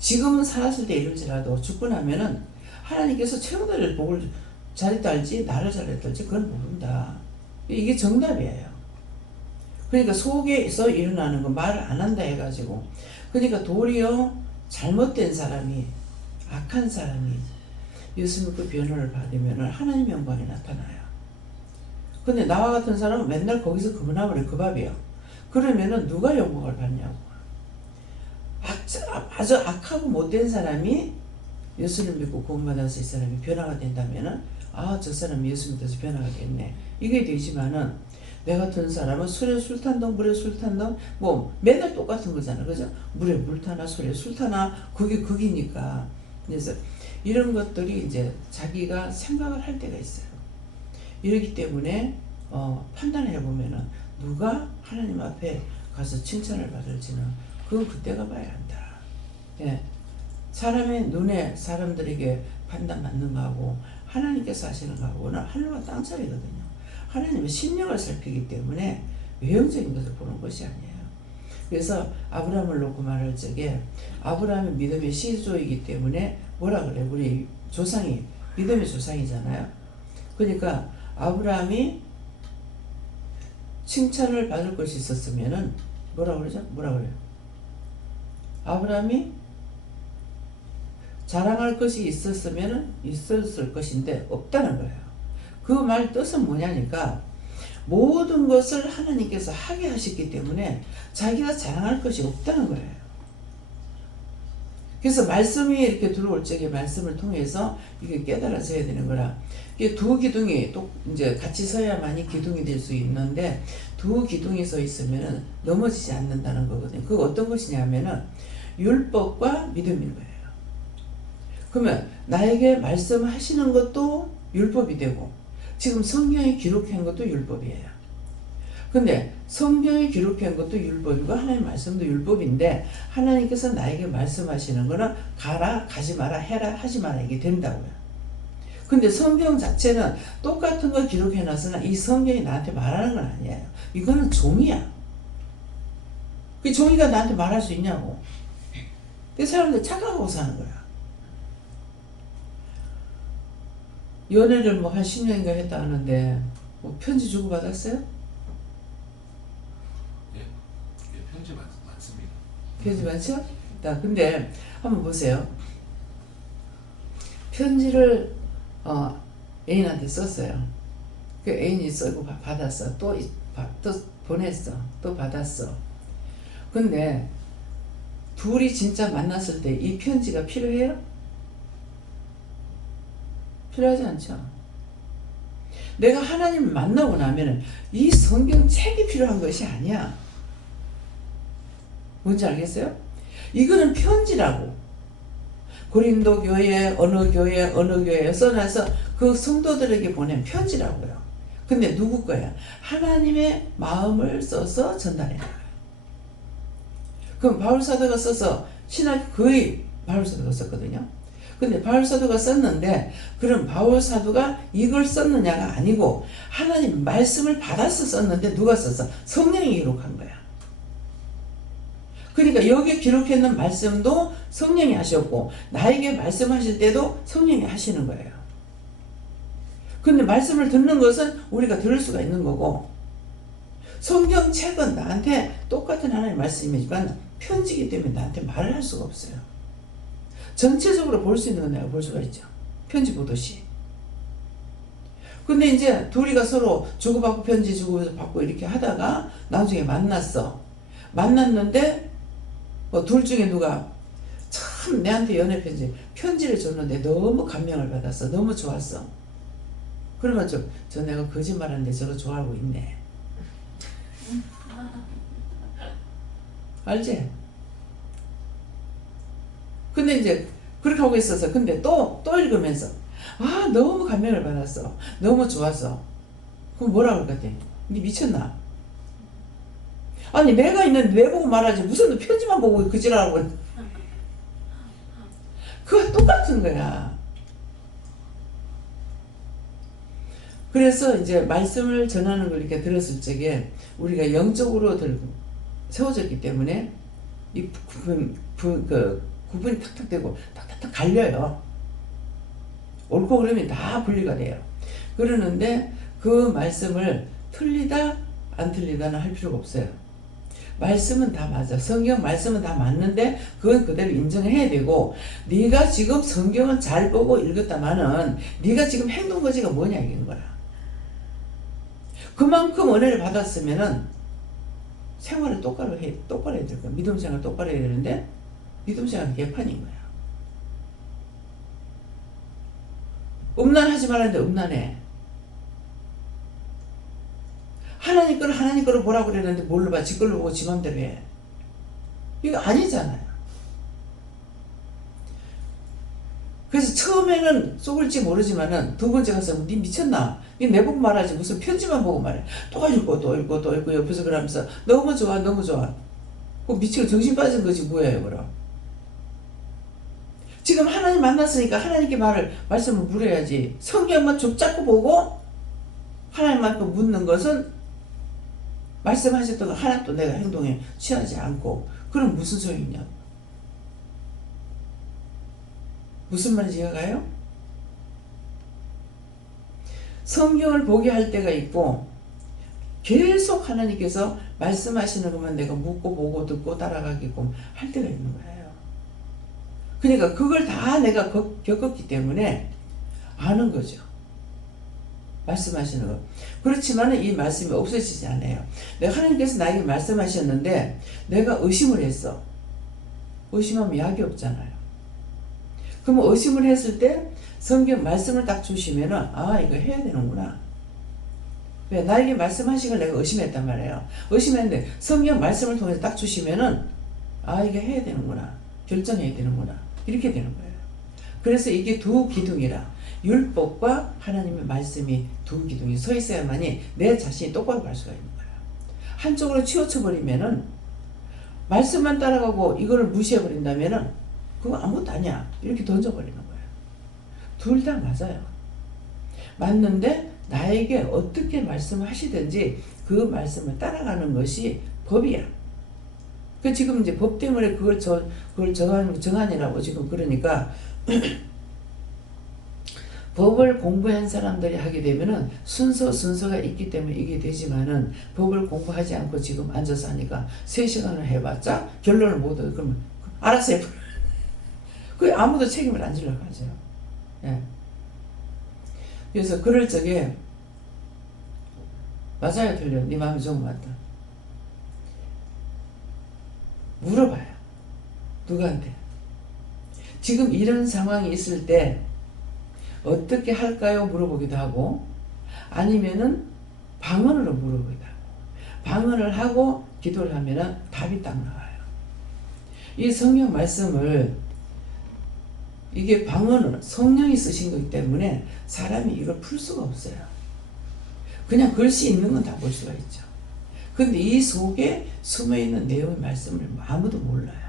지금은 살았을 때 이럴지라도 죽고 나면은 하나님께서 최후들을 복을 잘했다 할지 나를 잘했다 할지 그건 모른다. 이게 정답이에요. 그러니까 속에서 일어나는 거 말을 안 한다 해가지고 그러니까 도리어 잘못된 사람이 악한 사람이 예수 믿고 변호를 받으면 하나님 영광이 나타나요. 근데 나와 같은 사람은 맨날 거기서 그만하버려 그 밥이요. 그러면은 누가 영광을 받냐고. 아주 악하고 못된 사람이 예수를 믿고 구원받아서 이 사람이 변화가 된다면은 저 사람이 예수 믿어서 변화가 됐네 이게 되지만은 내 같은 사람은 술에 술 탄다 물에 술 탄다 뭐 맨날 똑같은 거잖아 그죠? 물에 물 타나 술에 술 타나 그게 극이니까 그래서 이런 것들이 이제 자기가 생각을 할 때가 있어요. 이러기 때문에 판단해 보면은 누가 하나님 앞에 가서 칭찬을 받을지는 그건 그때가 봐야 한다. 예. 사람의 눈에 사람들에게 판단받는 거하고 하나님께서 하시는 거하고는 하늘과 땅 차이거든요. 하나님은 심령을 살피기 때문에 외형적인 것을 보는 것이 아니에요. 그래서 아브라함을 놓고 말할 적에 아브라함은 믿음의 시조이기 때문에 뭐라 그래? 우리 조상이 믿음의 조상이잖아요. 그러니까 아브라함이 칭찬을 받을 것이 있었으면은 뭐라 그러죠? 뭐라 그래요? 아브라함이 자랑할 것이 있었으면은 있었을 것인데 없다는 거예요. 그 말 뜻은 뭐냐니까 모든 것을 하나님께서 하게 하셨기 때문에 자기가 자랑할 것이 없다는 거예요. 그래서 말씀이 이렇게 들어올 적에 말씀을 통해서 이게 깨달아져야 되는 거라. 이게 두 기둥이 또 이제 같이 서야만이 기둥이 될 수 있는데 두 기둥이 서 있으면은 넘어지지 않는다는 거거든요. 그거 어떤 것이냐면은 율법과 믿음인 거예요. 그러면 나에게 말씀하시는 것도 율법이 되고 지금 성경에 기록한 것도 율법이에요. 근데 성경에 기록한 것도 율법이고 하나님 말씀도 율법인데 하나님께서 나에게 말씀하시는 거는 가라, 가지 마라, 해라, 하지 마라 이게 된다고요. 근데 성경 자체는 똑같은 걸 기록해놨으나 이 성경이 나한테 말하는 건 아니에요. 이거는 종이야. 그 종이가 나한테 말할 수 있냐고. 그 사람들 착각하고 사는 거야. 연애를 뭐 한 10년인가 했다 하는데 뭐 편지 주고 받았어요? 편지 많습니다. 편지 많죠? 근데 한번 보세요. 편지를 애인한테 썼어요. 그 애인이 쓰고 받았어. 또 보냈어. 또 받았어. 근데 둘이 진짜 만났을 때 이 편지가 필요해요? 필요하지 않죠. 내가 하나님을 만나고 나면은 이 성경 책이 필요한 것이 아니야. 뭔지 알겠어요? 이거는 편지라고. 고린도 교회, 어느 교회에 써놔서 그 성도들에게 보낸 편지라고요. 근데 누구 거야? 하나님의 마음을 써서 전달해라. 그럼 바울사도가 써서 신학 거의 바울사도가 썼거든요. 근데 바울사도가 썼는데 그럼 바울사도가 이걸 썼느냐가 아니고 하나님 말씀을 받아서 썼는데 누가 썼어? 성령이 기록한 거야. 그러니까 여기에 기록했는 말씀도 성령이 하셨고 나에게 말씀하실 때도 성령이 하시는 거예요. 근데 말씀을 듣는 것은 우리가 들을 수가 있는 거고 성경책은 나한테 똑같은 하나님의 말씀이지만 편지이기 때문에 나한테 말을 할 수가 없어요. 전체적으로 볼 수 있는 건 내가 볼 수가 있죠. 편지 보듯이. 근데 이제 둘이가 서로 주고받고 편지 주고받고 이렇게 하다가 나중에 만났어. 만났는데 둘 중에 누가 참 내한테 연애 편지를 줬는데 너무 감명을 받았어. 너무 좋았어. 그러면 저 내가 거짓말하는데 저거 좋아하고 있네. 알지? 근데 이제 그렇게 하고 있어서 근데 또 읽으면서 너무 감명을 받았어. 너무 좋았어. 그럼 뭐라 그럴 것 같아? 니 미쳤나? 아니 내가 있는데 내 보고 말하지 무슨 너 편지만 보고 그 지랄하고. 그거 똑같은 거야. 그래서 이제 말씀을 전하는 걸 이렇게 들었을 적에 우리가 영적으로 세워졌기 때문에 이 구분이 탁탁 되고 탁탁탁 갈려요. 옳고 그름이 다 분리가 돼요. 그러는데 그 말씀을 틀리다 안 틀리다는 할 필요가 없어요. 말씀은 다 맞아. 성경 말씀은 다 맞는데 그건 그대로 인정해야 되고 네가 지금 성경은 잘 보고 읽었다마는 네가 지금 행동거지가 뭐냐 이긴 거야. 그만큼 은혜를 받았으면은 생활을 똑바로 해야 될 거야. 믿음 생활 똑바로 해야 되는데 믿음 생활은 개판인 거야. 음란하지 말라는데 음란해. 하나님 거를 보라고 그랬는데 뭘로 봐? 지 걸로 보고 지 맘대로 해. 이거 아니잖아요. 그래서 처음에는 속을지 모르지만은 두 번째 가서 니 미쳤나? 니 내보고 말하지 무슨 편지만 보고 말해. 또 읽고 또 읽고 또 읽고 옆에서 그러면서 너무 좋아 너무 좋아. 미치고 정신 빠진 거지 뭐예요 그럼. 지금 하나님 만났으니까 하나님께 말씀을 물어야지. 성경만 좁잡고 보고 하나님한테 묻는 것은 말씀하셨던 거 하나도 내가 행동에 취하지 않고 그럼 무슨 소용이냐고. 무슨 말인지 이해가요? 성경을 보게 할 때가 있고 계속 하나님께서 말씀하시는 것만 내가 묻고 보고 듣고 따라가게끔 할 때가 있는 거예요. 그러니까 그걸 다 내가 겪었기 때문에 아는 거죠. 말씀하시는 거. 그렇지만 이 말씀이 없어지지 않아요. 내가 하나님께서 나에게 말씀하셨는데 내가 의심을 했어. 의심하면 약이 없잖아요. 그러면 의심을 했을 때 성경 말씀을 딱 주시면은 아 이거 해야 되는구나. 왜? 나에게 말씀하신 걸 내가 의심했단 말이에요. 의심했는데 성경 말씀을 통해서 딱 주시면은 아 이게 해야 되는구나. 결정해야 되는구나. 이렇게 되는 거예요. 그래서 이게 두 기둥이라 율법과 하나님의 말씀이 두 기둥이 서 있어야만이 내 자신이 똑바로 갈 수가 있는 거예요. 한쪽으로 치우쳐 버리면은 말씀만 따라가고 이거를 무시해 버린다면은 그거 아무것도 아니야 이렇게 던져버리는 거예요. 둘 다 맞아요. 맞는데 나에게 어떻게 말씀하시든지 그 말씀을 따라가는 것이 법이야. 그 지금 이제 법 때문에 그걸 정하니라고 지금 그러니까 법을 공부한 사람들이 하게 되면은 순서가 있기 때문에 이게 되지만은 법을 공부하지 않고 지금 앉아서 하니까 3시간을 해봤자 결론을 못 얻어. 그러면 알아서 해버려. 그 아무도 책임을 안 지려고 하죠. 예. 그래서 그럴 적에 맞아요 틀려 네 마음이 좀 맞다. 물어봐요. 누구한테? 지금 이런 상황이 있을 때 어떻게 할까요? 물어보기도 하고 아니면은 방언으로 물어보기도 하고 방언을 하고 기도를 하면은 답이 딱 나와요. 이 성경 말씀을 이게 방언은 성령이 쓰신 거기 때문에 사람이 이걸 풀 수가 없어요. 그냥 글씨 있는 건 다 볼 수가 있죠. 근데 이 속에 숨어있는 내용의 말씀을 아무도 몰라요.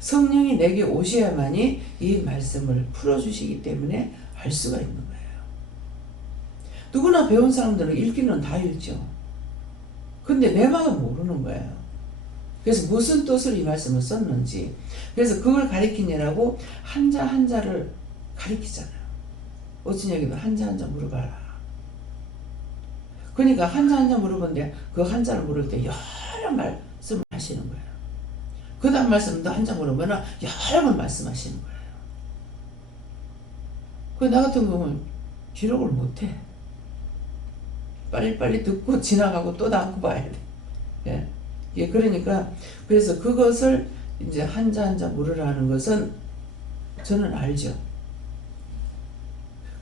성령이 내게 오셔야만이 이 말씀을 풀어주시기 때문에 알 수가 있는 거예요. 누구나 배운 사람들은 읽기는 다 읽죠. 근데 내 마음 모르는 거예요. 그래서 무슨 뜻으로 이 말씀을 썼는지 그래서 그걸 가리키느라고 한자 한자를 가리키잖아요. 어찌냐기도 한자 한자 물어봐라. 그러니까 한자 한자 물어보는데 그 한자를 물을 때 여러 말씀을 하시는 거예요. 그 다음 말씀도 한자 물어보면 여러 번 말씀하시는 거예요. 나 같은 경우는 기록을 못해. 빨리빨리 듣고 지나가고 또 담고 봐야 돼. 예. 예, 그러니까 그래서 그것을 이제 한자 한자 물으라는 것은 저는 알죠.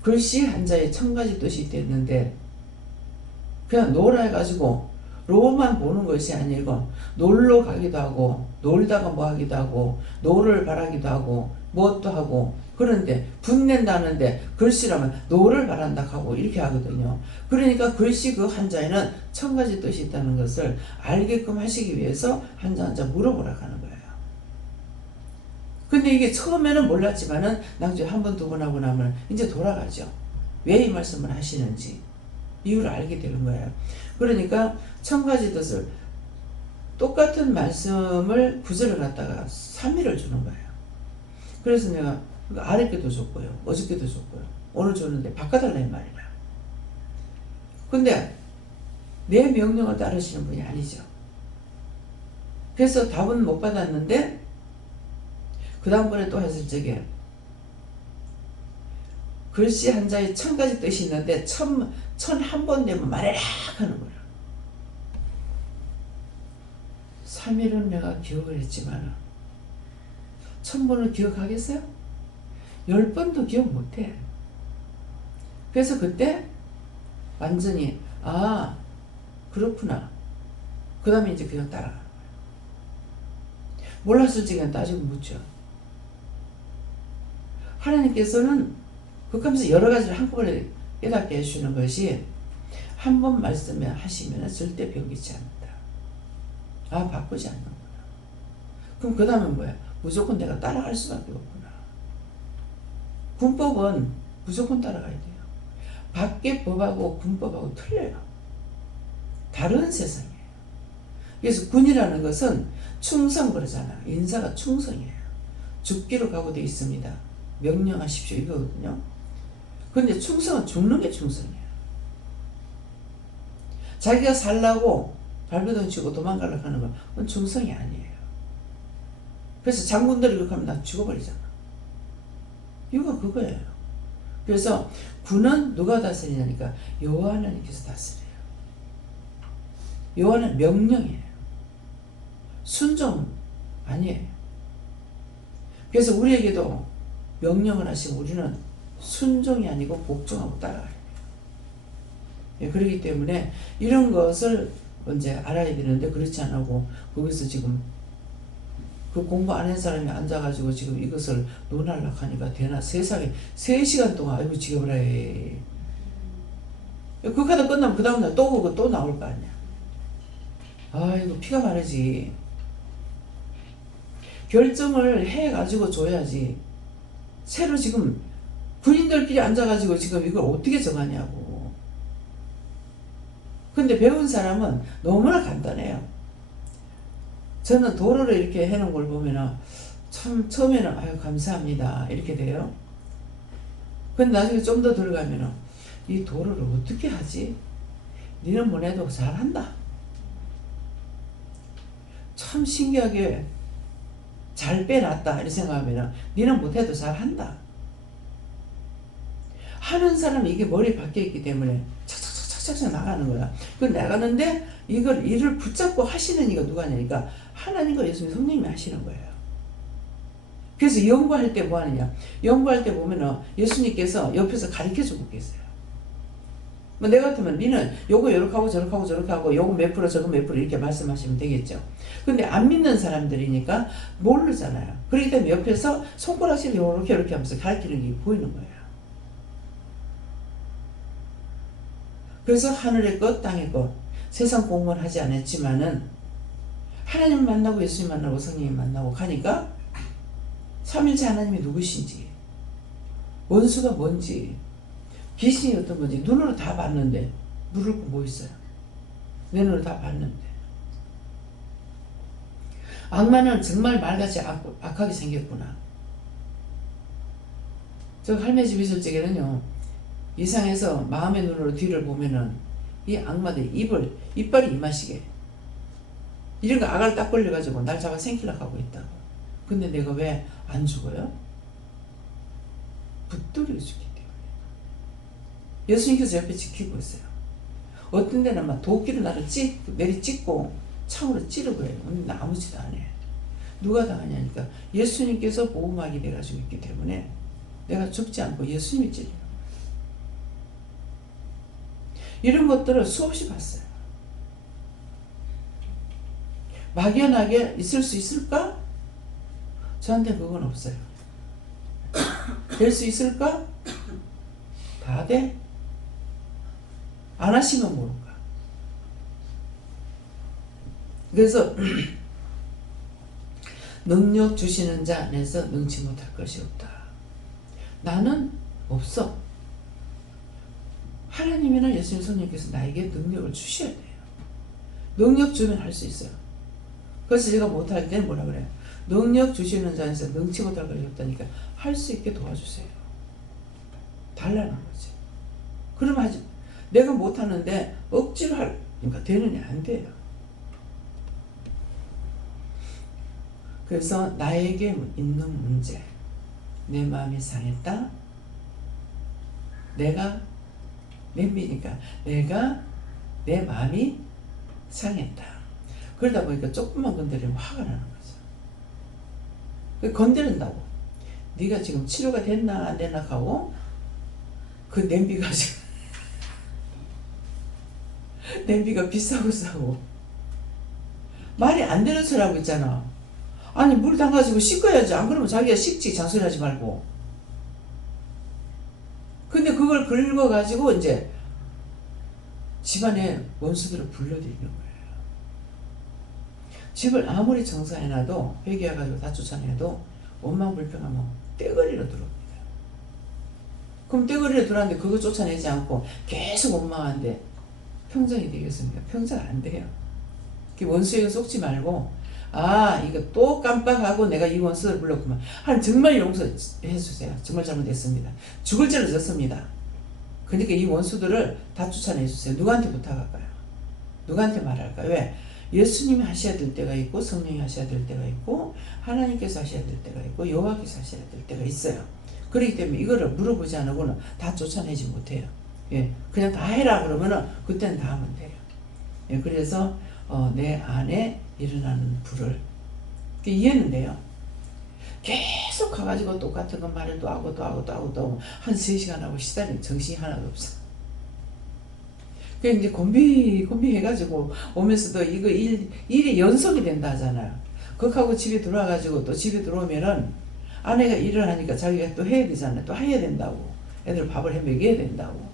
글씨 한자에 1000가지 뜻이 있는데 그냥 노라 해가지고 로만 보는 것이 아니고 놀러 가기도 하고 놀다가 뭐 하기도 하고 노를 바라기도 하고 무엇도 하고 그런데 분낸다는데 글씨라면 노를 바란다 하고 이렇게 하거든요. 그러니까 글씨 그 한자에는 1000가지 뜻이 있다는 것을 알게끔 하시기 위해서 한자 한자 물어보라고 하는 거예요. 근데 이게 처음에는 몰랐지만은 나중에 한 번 두 번 하고 나면 이제 돌아가죠. 왜 이 말씀을 하시는지 이유를 알게 되는 거예요. 그러니까 1000가지 뜻을 똑같은 말씀을 구절을 갖다가 3일을 주는 거예요. 그래서 내가 아랫게도 줬고요. 어저께도 줬고요. 오늘 줬는데 바꿔달라 이 말이야. 근데 내 명령을 따르시는 분이 아니죠. 그래서 답은 못 받았는데 그 다음번에 또 했을 적에 글씨 한자에 1000가지 뜻이 있는데 1001번 되면 말해라 하는 거야. 3일은 내가 기억을 했지만 1000번을 기억하겠어요? 10번도 기억 못해. 그래서 그때 완전히 아 그렇구나. 그 다음에 이제 그냥 따라가는 거예요. 몰랐을 적엔 따지고 묻죠. 하나님께서는 그러면서 여러 가지를 한꺼번에 깨닫게 해주는 것이 한 번 말씀에 하시면 절대 변기치 않는다. 아 바꾸지 않는구나. 그럼 그 다음에 뭐야? 무조건 내가 따라갈 수밖에 없구나. 군법은 무조건 따라가야 돼요. 밖의 법하고 군법하고 틀려요. 다른 세상이에요. 그래서 군이라는 것은 충성 그러잖아. 인사가 충성이에요. 죽기로 각오되어 있습니다. 명령하십시오 이거거든요. 근데 충성은 죽는 게 충성이에요. 자기가 살라고 발버둥 치고 도망가려고 하는 건 그건 충성이 아니에요. 그래서 장군들이 그렇게 하면 나 죽어버리잖아. 이유가 그거예요. 그래서 군은 누가 다스리냐니까 여호와 하나님께서 다스려요. 여호와는 명령이에요. 순종 아니에요. 그래서 우리에게도 명령을 하시고 우리는 순종이 아니고 복종하고 따라가야 돼요. 예, 그렇기 때문에 이런 것을 이제 알아야 되는데 그렇지 않고 거기서 지금 그 공부 안 한 사람이 앉아가지고 지금 이것을 논하려고 하니까 되나? 세상에 3시간 동안 아이고 지겨워라 해. 그 카드 끝나면 그 다음날 또 그거 또 나올 거 아니야. 아이고 피가 마르지. 결정을 해가지고 줘야지. 새로 지금 군인들끼리 앉아가지고 지금 이걸 어떻게 정하냐고. 근데 배운 사람은 너무나 간단해요. 저는 도로를 이렇게 해놓은 걸 보면은 참 처음에는 아유 감사합니다 이렇게 돼요. 근데 나중에 좀 더 들어가면은 이 도로를 어떻게 하지? 니는 뭐래도 잘한다. 참 신기하게 잘 빼놨다 이렇게 생각하면은 니는 못해도 잘한다. 하는 사람이 이게 머리에 박혀있기 때문에 착착착착착 나가는 거야. 그 나가는데 이걸 일을 붙잡고 하시는 이가 누가냐니까 하나님과 예수님 성령님이 하시는 거예요. 그래서 연구할 때 뭐 하느냐? 연구할 때 보면은 예수님께서 옆에서 가르쳐 주고 계세요. 뭐 내 같으면 니는 요거 요렇게 하고 저렇게 하고 저렇게 하고 요거 몇 프로 저거 몇 프로 이렇게 말씀하시면 되겠죠. 근데 안 믿는 사람들이니까 모르잖아요. 그렇기 때문에 옆에서 손가락질 요렇게 요렇게 하면서 가르치는 게 보이는 거예요. 그래서 하늘의 것 땅의 것 세상 공부를 하지 않았지만은 하나님 만나고 예수님 만나고 성령님 만나고 가니까 삼일째 하나님이 누구신지 원수가 뭔지 귀신이 어떤 건지 눈으로 다 봤는데 누를 거 뭐 있어요? 내 눈으로 다 봤는데 악마는 정말 말같이 악하게 생겼구나. 저 할매 집 있을 적에는요 이상해서 마음의 눈으로 뒤를 보면은 이 악마들 이빨이 이마시게 이런 거 아가를 딱 벌려가지고 날 잡아 생기려고 하고 있다고. 근데 내가 왜 안 죽어요? 붙들려 죽기 때문에. 예수님께서 옆에 지키고 있어요. 어떤 데는 막 도끼로 나를 내리 찍고 창으로 찌르고 해요. 근데 나 아무 짓도 안 해. 누가 당하냐니까 예수님께서 보호막이 돼가지고 있기 때문에 내가 죽지 않고 예수님이 찔려요. 이런 것들을 수없이 봤어요. 막연하게 있을 수 있을까? 저한테 그건 없어요. 될 수 있을까? 다 돼? 안 하시면 모를까? 그래서 능력 주시는 자 안에서 능치 못할 것이 없다. 나는 없어. 하나님이나 예수님 성령께서 나에게 능력을 주셔야 돼요. 능력 주면 할 수 있어요. 그래서 제가 못할 때 뭐라 그래요? 능력 주시는 자에서 능치 못할 것이 없다니까 할 수 있게 도와주세요. 달라는 거지. 그러면 하지. 내가 못하는데 억지로 그러니까 되느냐 안 돼요. 그래서 나에게 있는 문제, 내 마음이 상했다. 내가 냄비니까 내가 내 마음이 상했다. 그러다 보니까 조금만 건드리면 화가 나는 거죠. 건드린다고. 네가 지금 치료가 됐나 안 됐나 하고 그 냄비가 지금 냄비가 비싸고 싸고 말이 안 되는 소리 하고 있잖아. 아니 물 담가지고 씻어야지. 안 그러면 자기가 씻지. 잔소리 하지 말고. 근데 그걸 긁어가지고 이제 집안에 원수들을 불러들이는 거예요. 집을 아무리 정사해놔도 회개해가지고 다 쫓아내도 원망 불평하면 떼거리로 들어옵니다. 그럼 떼거리로 들어왔는데 그거 쫓아내지 않고 계속 원망하는데 평정이 되겠습니까? 평정 안 돼요. 원수에게 속지 말고 아 이거 또 깜빡하고 내가 이 원수를 불렀구만. 정말 용서해 주세요. 정말 잘못했습니다. 죽을 죄를 졌습니다. 그러니까 이 원수들을 다 쫓아내 주세요. 누구한테 부탁할까요? 누구한테 말할까요? 왜? 예수님이 하셔야 될 때가 있고 성령이 하셔야 될 때가 있고 하나님께서 하셔야 될 때가 있고 여호와께서 하셔야 될 때가 있어요. 그렇기 때문에 이거를 물어보지 않고는 다 쫓아내지 못해요. 예, 그냥 다 해라 그러면은 그때는 다 하면 돼요. 예, 그래서 내 안에 일어나는 불을 이해는 돼요. 계속 가가지고 똑같은 것 말을 또 하고 또 하고 또 하고 또 하고 한 3시간 하고 시달리는 정신이 하나도 없어. 그래서 이제 곤비 해가지고 오면서도 이거 일이 연속이 된다 하잖아요. 그렇게 집에 들어와가지고 또 집에 들어오면은 아내가 일을 하니까 자기가 또 해야 되잖아요. 또 해야 된다고. 애들 밥을 해 먹여야 된다고.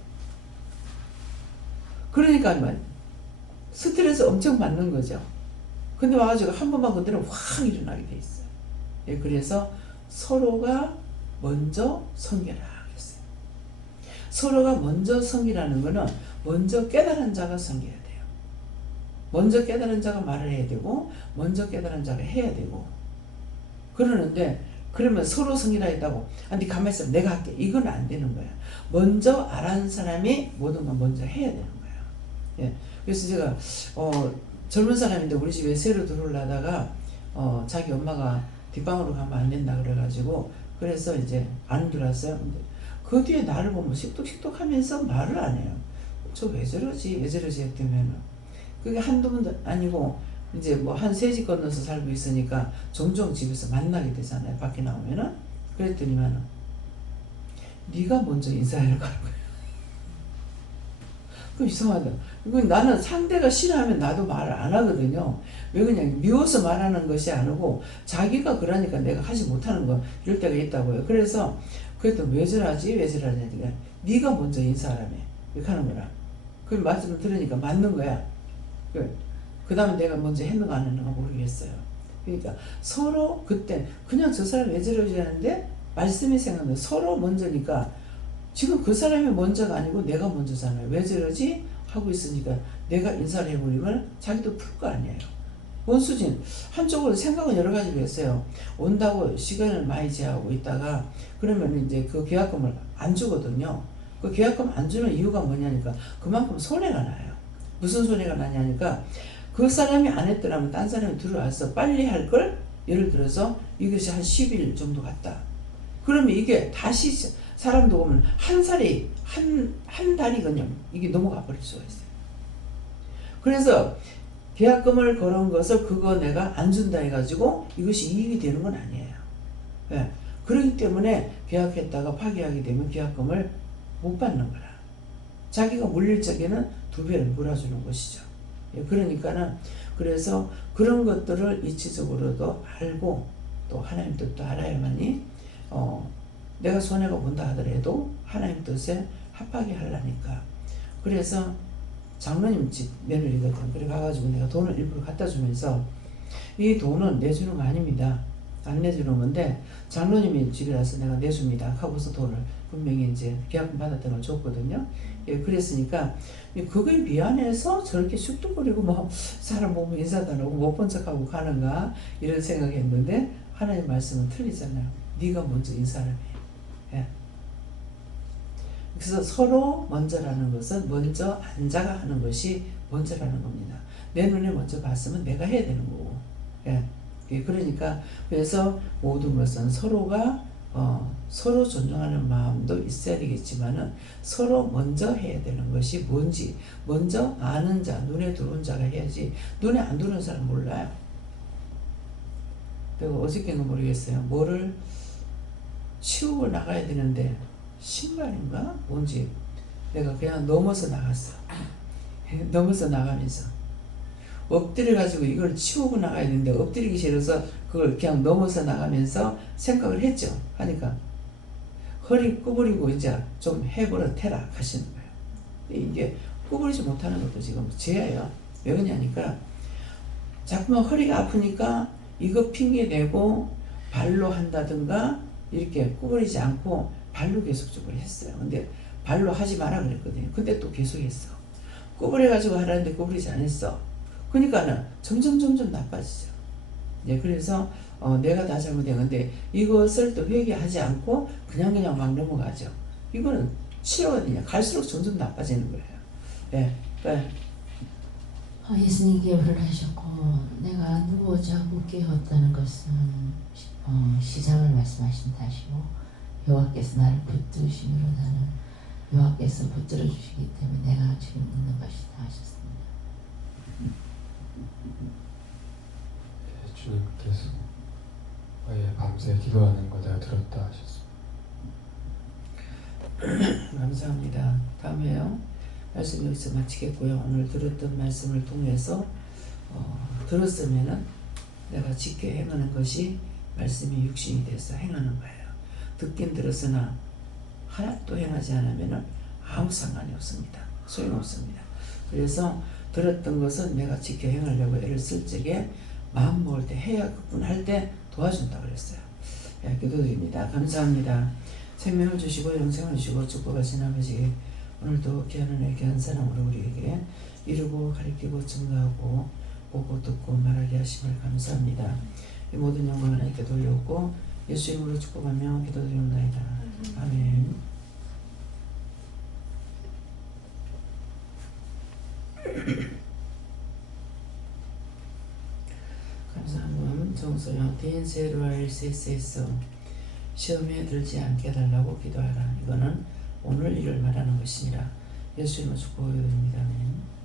그러니까 스트레스 엄청 받는 거죠. 근데 와가지고 한 번만 건드리면 확 일어나게 돼 있어요. 예, 그래서 서로가 먼저 섬기라 그랬어요. 서로가 먼저 섬기라는 거는 먼저 깨달은 자가 섬겨야 돼요. 먼저 깨달은 자가 말을 해야 되고 먼저 깨달은 자가 해야 되고 그러는데 그러면 서로 섬기라 했다고 네 가만히 있어 내가 할게 이건 안 되는 거야. 먼저 알아는 사람이 모든 걸 먼저 해야 되는 거야. 예, 그래서 제가 젊은 사람인데 우리 집에 새로 들어오려다가 자기 엄마가 뒷방으로 가면 안 된다 그래가지고 그래서 이제 안 들어왔어요. 근데 그 뒤에 나를 보면 식독식독 하면서 말을 안 해요. 저 왜 저러지 했더니면은 그게 한두 번도 아니고 이제 뭐 한 3집 건너서 살고 있으니까 종종 집에서 만나게 되잖아요. 밖에 나오면은 그랬더니만은 네가 먼저 인사하려고 하는 거예요. 그 이상하다. 나는 상대가 싫어하면 나도 말을 안 하거든요. 왜 그냥 미워서 말하는 것이 아니고 자기가 그러니까 내가 하지 못하는 거 이럴 때가 있다고요. 그래서 그랬더니 왜 저러지? 그러니까 네가 먼저 인사하라며 이렇게 하는 거라. 그 말씀을 들으니까 맞는 거야. 그 다음에 내가 먼저 했는가 안 했는가 모르겠어요. 그러니까 서로 그때 그냥 저 사람 왜 저러지 하는데 말씀이 생각나요. 서로 먼저니까 지금 그 사람이 먼저가 아니고 내가 먼저잖아요. 왜 저러지? 하고 있으니까 내가 인사를 해버리면 자기도 풀 거 아니에요. 원수진 한쪽으로 생각은 여러 가지로 했어요. 온다고 시간을 많이 제하고 있다가 그러면 이제 그 계약금을 안 주거든요. 그 계약금 안 주는 이유가 뭐냐니까 그만큼 손해가 나요. 무슨 손해가 나냐니까 그 사람이 안 했더라면 딴 사람이 들어와서 빨리 할 걸 예를 들어서 이것이 한 10일 정도 갔다. 그러면 이게 다시 사람도 오면 한 달이 그냥 이게 넘어가 버릴 수가 있어요. 그래서 계약금을 걸은 것을 그거 내가 안 준다 해가지고 이것이 이익이 되는 건 아니에요. 네. 그렇기 때문에 계약했다가 파기하게 되면 계약금을 못 받는 거라. 자기가 물릴 적에는 2배를 물어주는 것이죠. 예, 그러니까는 그래서 그런 것들을 이치적으로도 알고 또 하나님 뜻도 알아야만이 내가 손해가 본다 하더라도 하나님 뜻에 합하게 하려니까. 그래서 장로님 집 며느리거든. 그래 가가지고 내가 돈을 일부러 갖다 주면서 이 돈은 내주는 거 아닙니다. 안 내주는 건데 장로님이 집이라서 내가 내줍니다 하고서 돈을 분명히 이제 계약금 받았던 걸 줬거든요. 예, 그랬으니까 그거에 미안해서 저렇게 쑥뚝거리고 뭐 사람 보면 인사도 안 하고 못 본 척하고 가는가 이런 생각했는데 하나님 말씀은 틀리잖아요. 네가 먼저 인사를 해. 예. 그래서 서로 먼저라는 것은 먼저 앉아가 하는 것이 먼저라는 겁니다. 내 눈에 먼저 봤으면 내가 해야 되는 거고. 예. 그러니까 그래서 모든 것은 서로가 서로 존중하는 마음도 있어야 되겠지만은 서로 먼저 해야 되는 것이 뭔지 먼저 아는 자, 눈에 들어온 자가 해야지 눈에 안 들어온 사람 몰라요. 내가 어저께는 모르겠어요. 뭐를 치우고 나가야 되는데 신발인가 뭔지 내가 그냥 넘어서 나갔어. 넘어서 나가면서 엎드려 가지고 이걸 치우고 나가야 되는데 엎드리기 싫어서 그걸 그냥 넘어서 나가면서 생각을 했죠. 하니까 허리 구부리고 이제 좀 해버릇해라 하시는 거예요. 이게 구부리지 못하는 것도 지금 죄예요. 왜 그러냐니까 자꾸만 허리가 아프니까 이거 핑계대고 발로 한다든가 이렇게 구부리지 않고 발로 계속적으로 했어요. 근데 발로 하지 마라 그랬거든요. 근데 또 계속 했어. 구부려가지고 하라는데 구부리지 않았어. 그러니까는 점점 나빠지죠. 네, 그래서 내가 다 잘못된 건데 이것을 또 회개하지 않고 그냥 막 넘어가죠. 이거는 치료거든요. 갈수록 점점 나빠지는 거예요. 네, 네. 예수님께 불하셨고 내가 누워 자고 깨었다는 것은 시장을 말씀하신 다시고 여호와께서 나를 붙드심으로 나는 여호와께서 붙들어 주시기 때문에 내가 지금 있는 것이다 하셨습니다. 주님께서 밤새 기도하는 거 내가 들었다 하셨습니다. 감사합니다. 다음에요. 말씀 여기서 마치겠고요. 오늘 들었던 말씀을 통해서 들었으면은 내가 지켜 행하는 것이 말씀이 육신이 돼서 행하는 거예요. 듣긴 들었으나 하나도 행하지 않으면은 아무 상관이 없습니다. 소용없습니다. 그래서 들었던 것은 내가 지켜 행하려고 애를 쓸 적에 마음 먹을 때 해야 그뿐 할 때 도와준다 그랬어요. 예, 기도드립니다. 감사합니다. 생명을 주시고 영생을 주시고 축복하신 아버지, 오늘도 귀한 은혜 귀한 사랑으로 우리에게 이루고 가르치고 증거하고 보고 듣고 말하게 하심을 감사합니다. 이 모든 영광을 하나님께 돌려오고 예수 이름으로 축복하며 기도드립니다. 아멘. 감사함은 정소영 대인세로알 세세서 시험에 들지 않게 해달라고 기도하라. 이거는 오늘 일을 말하는 것이니라. 예수 이름으로 축복드립니다. 아멘.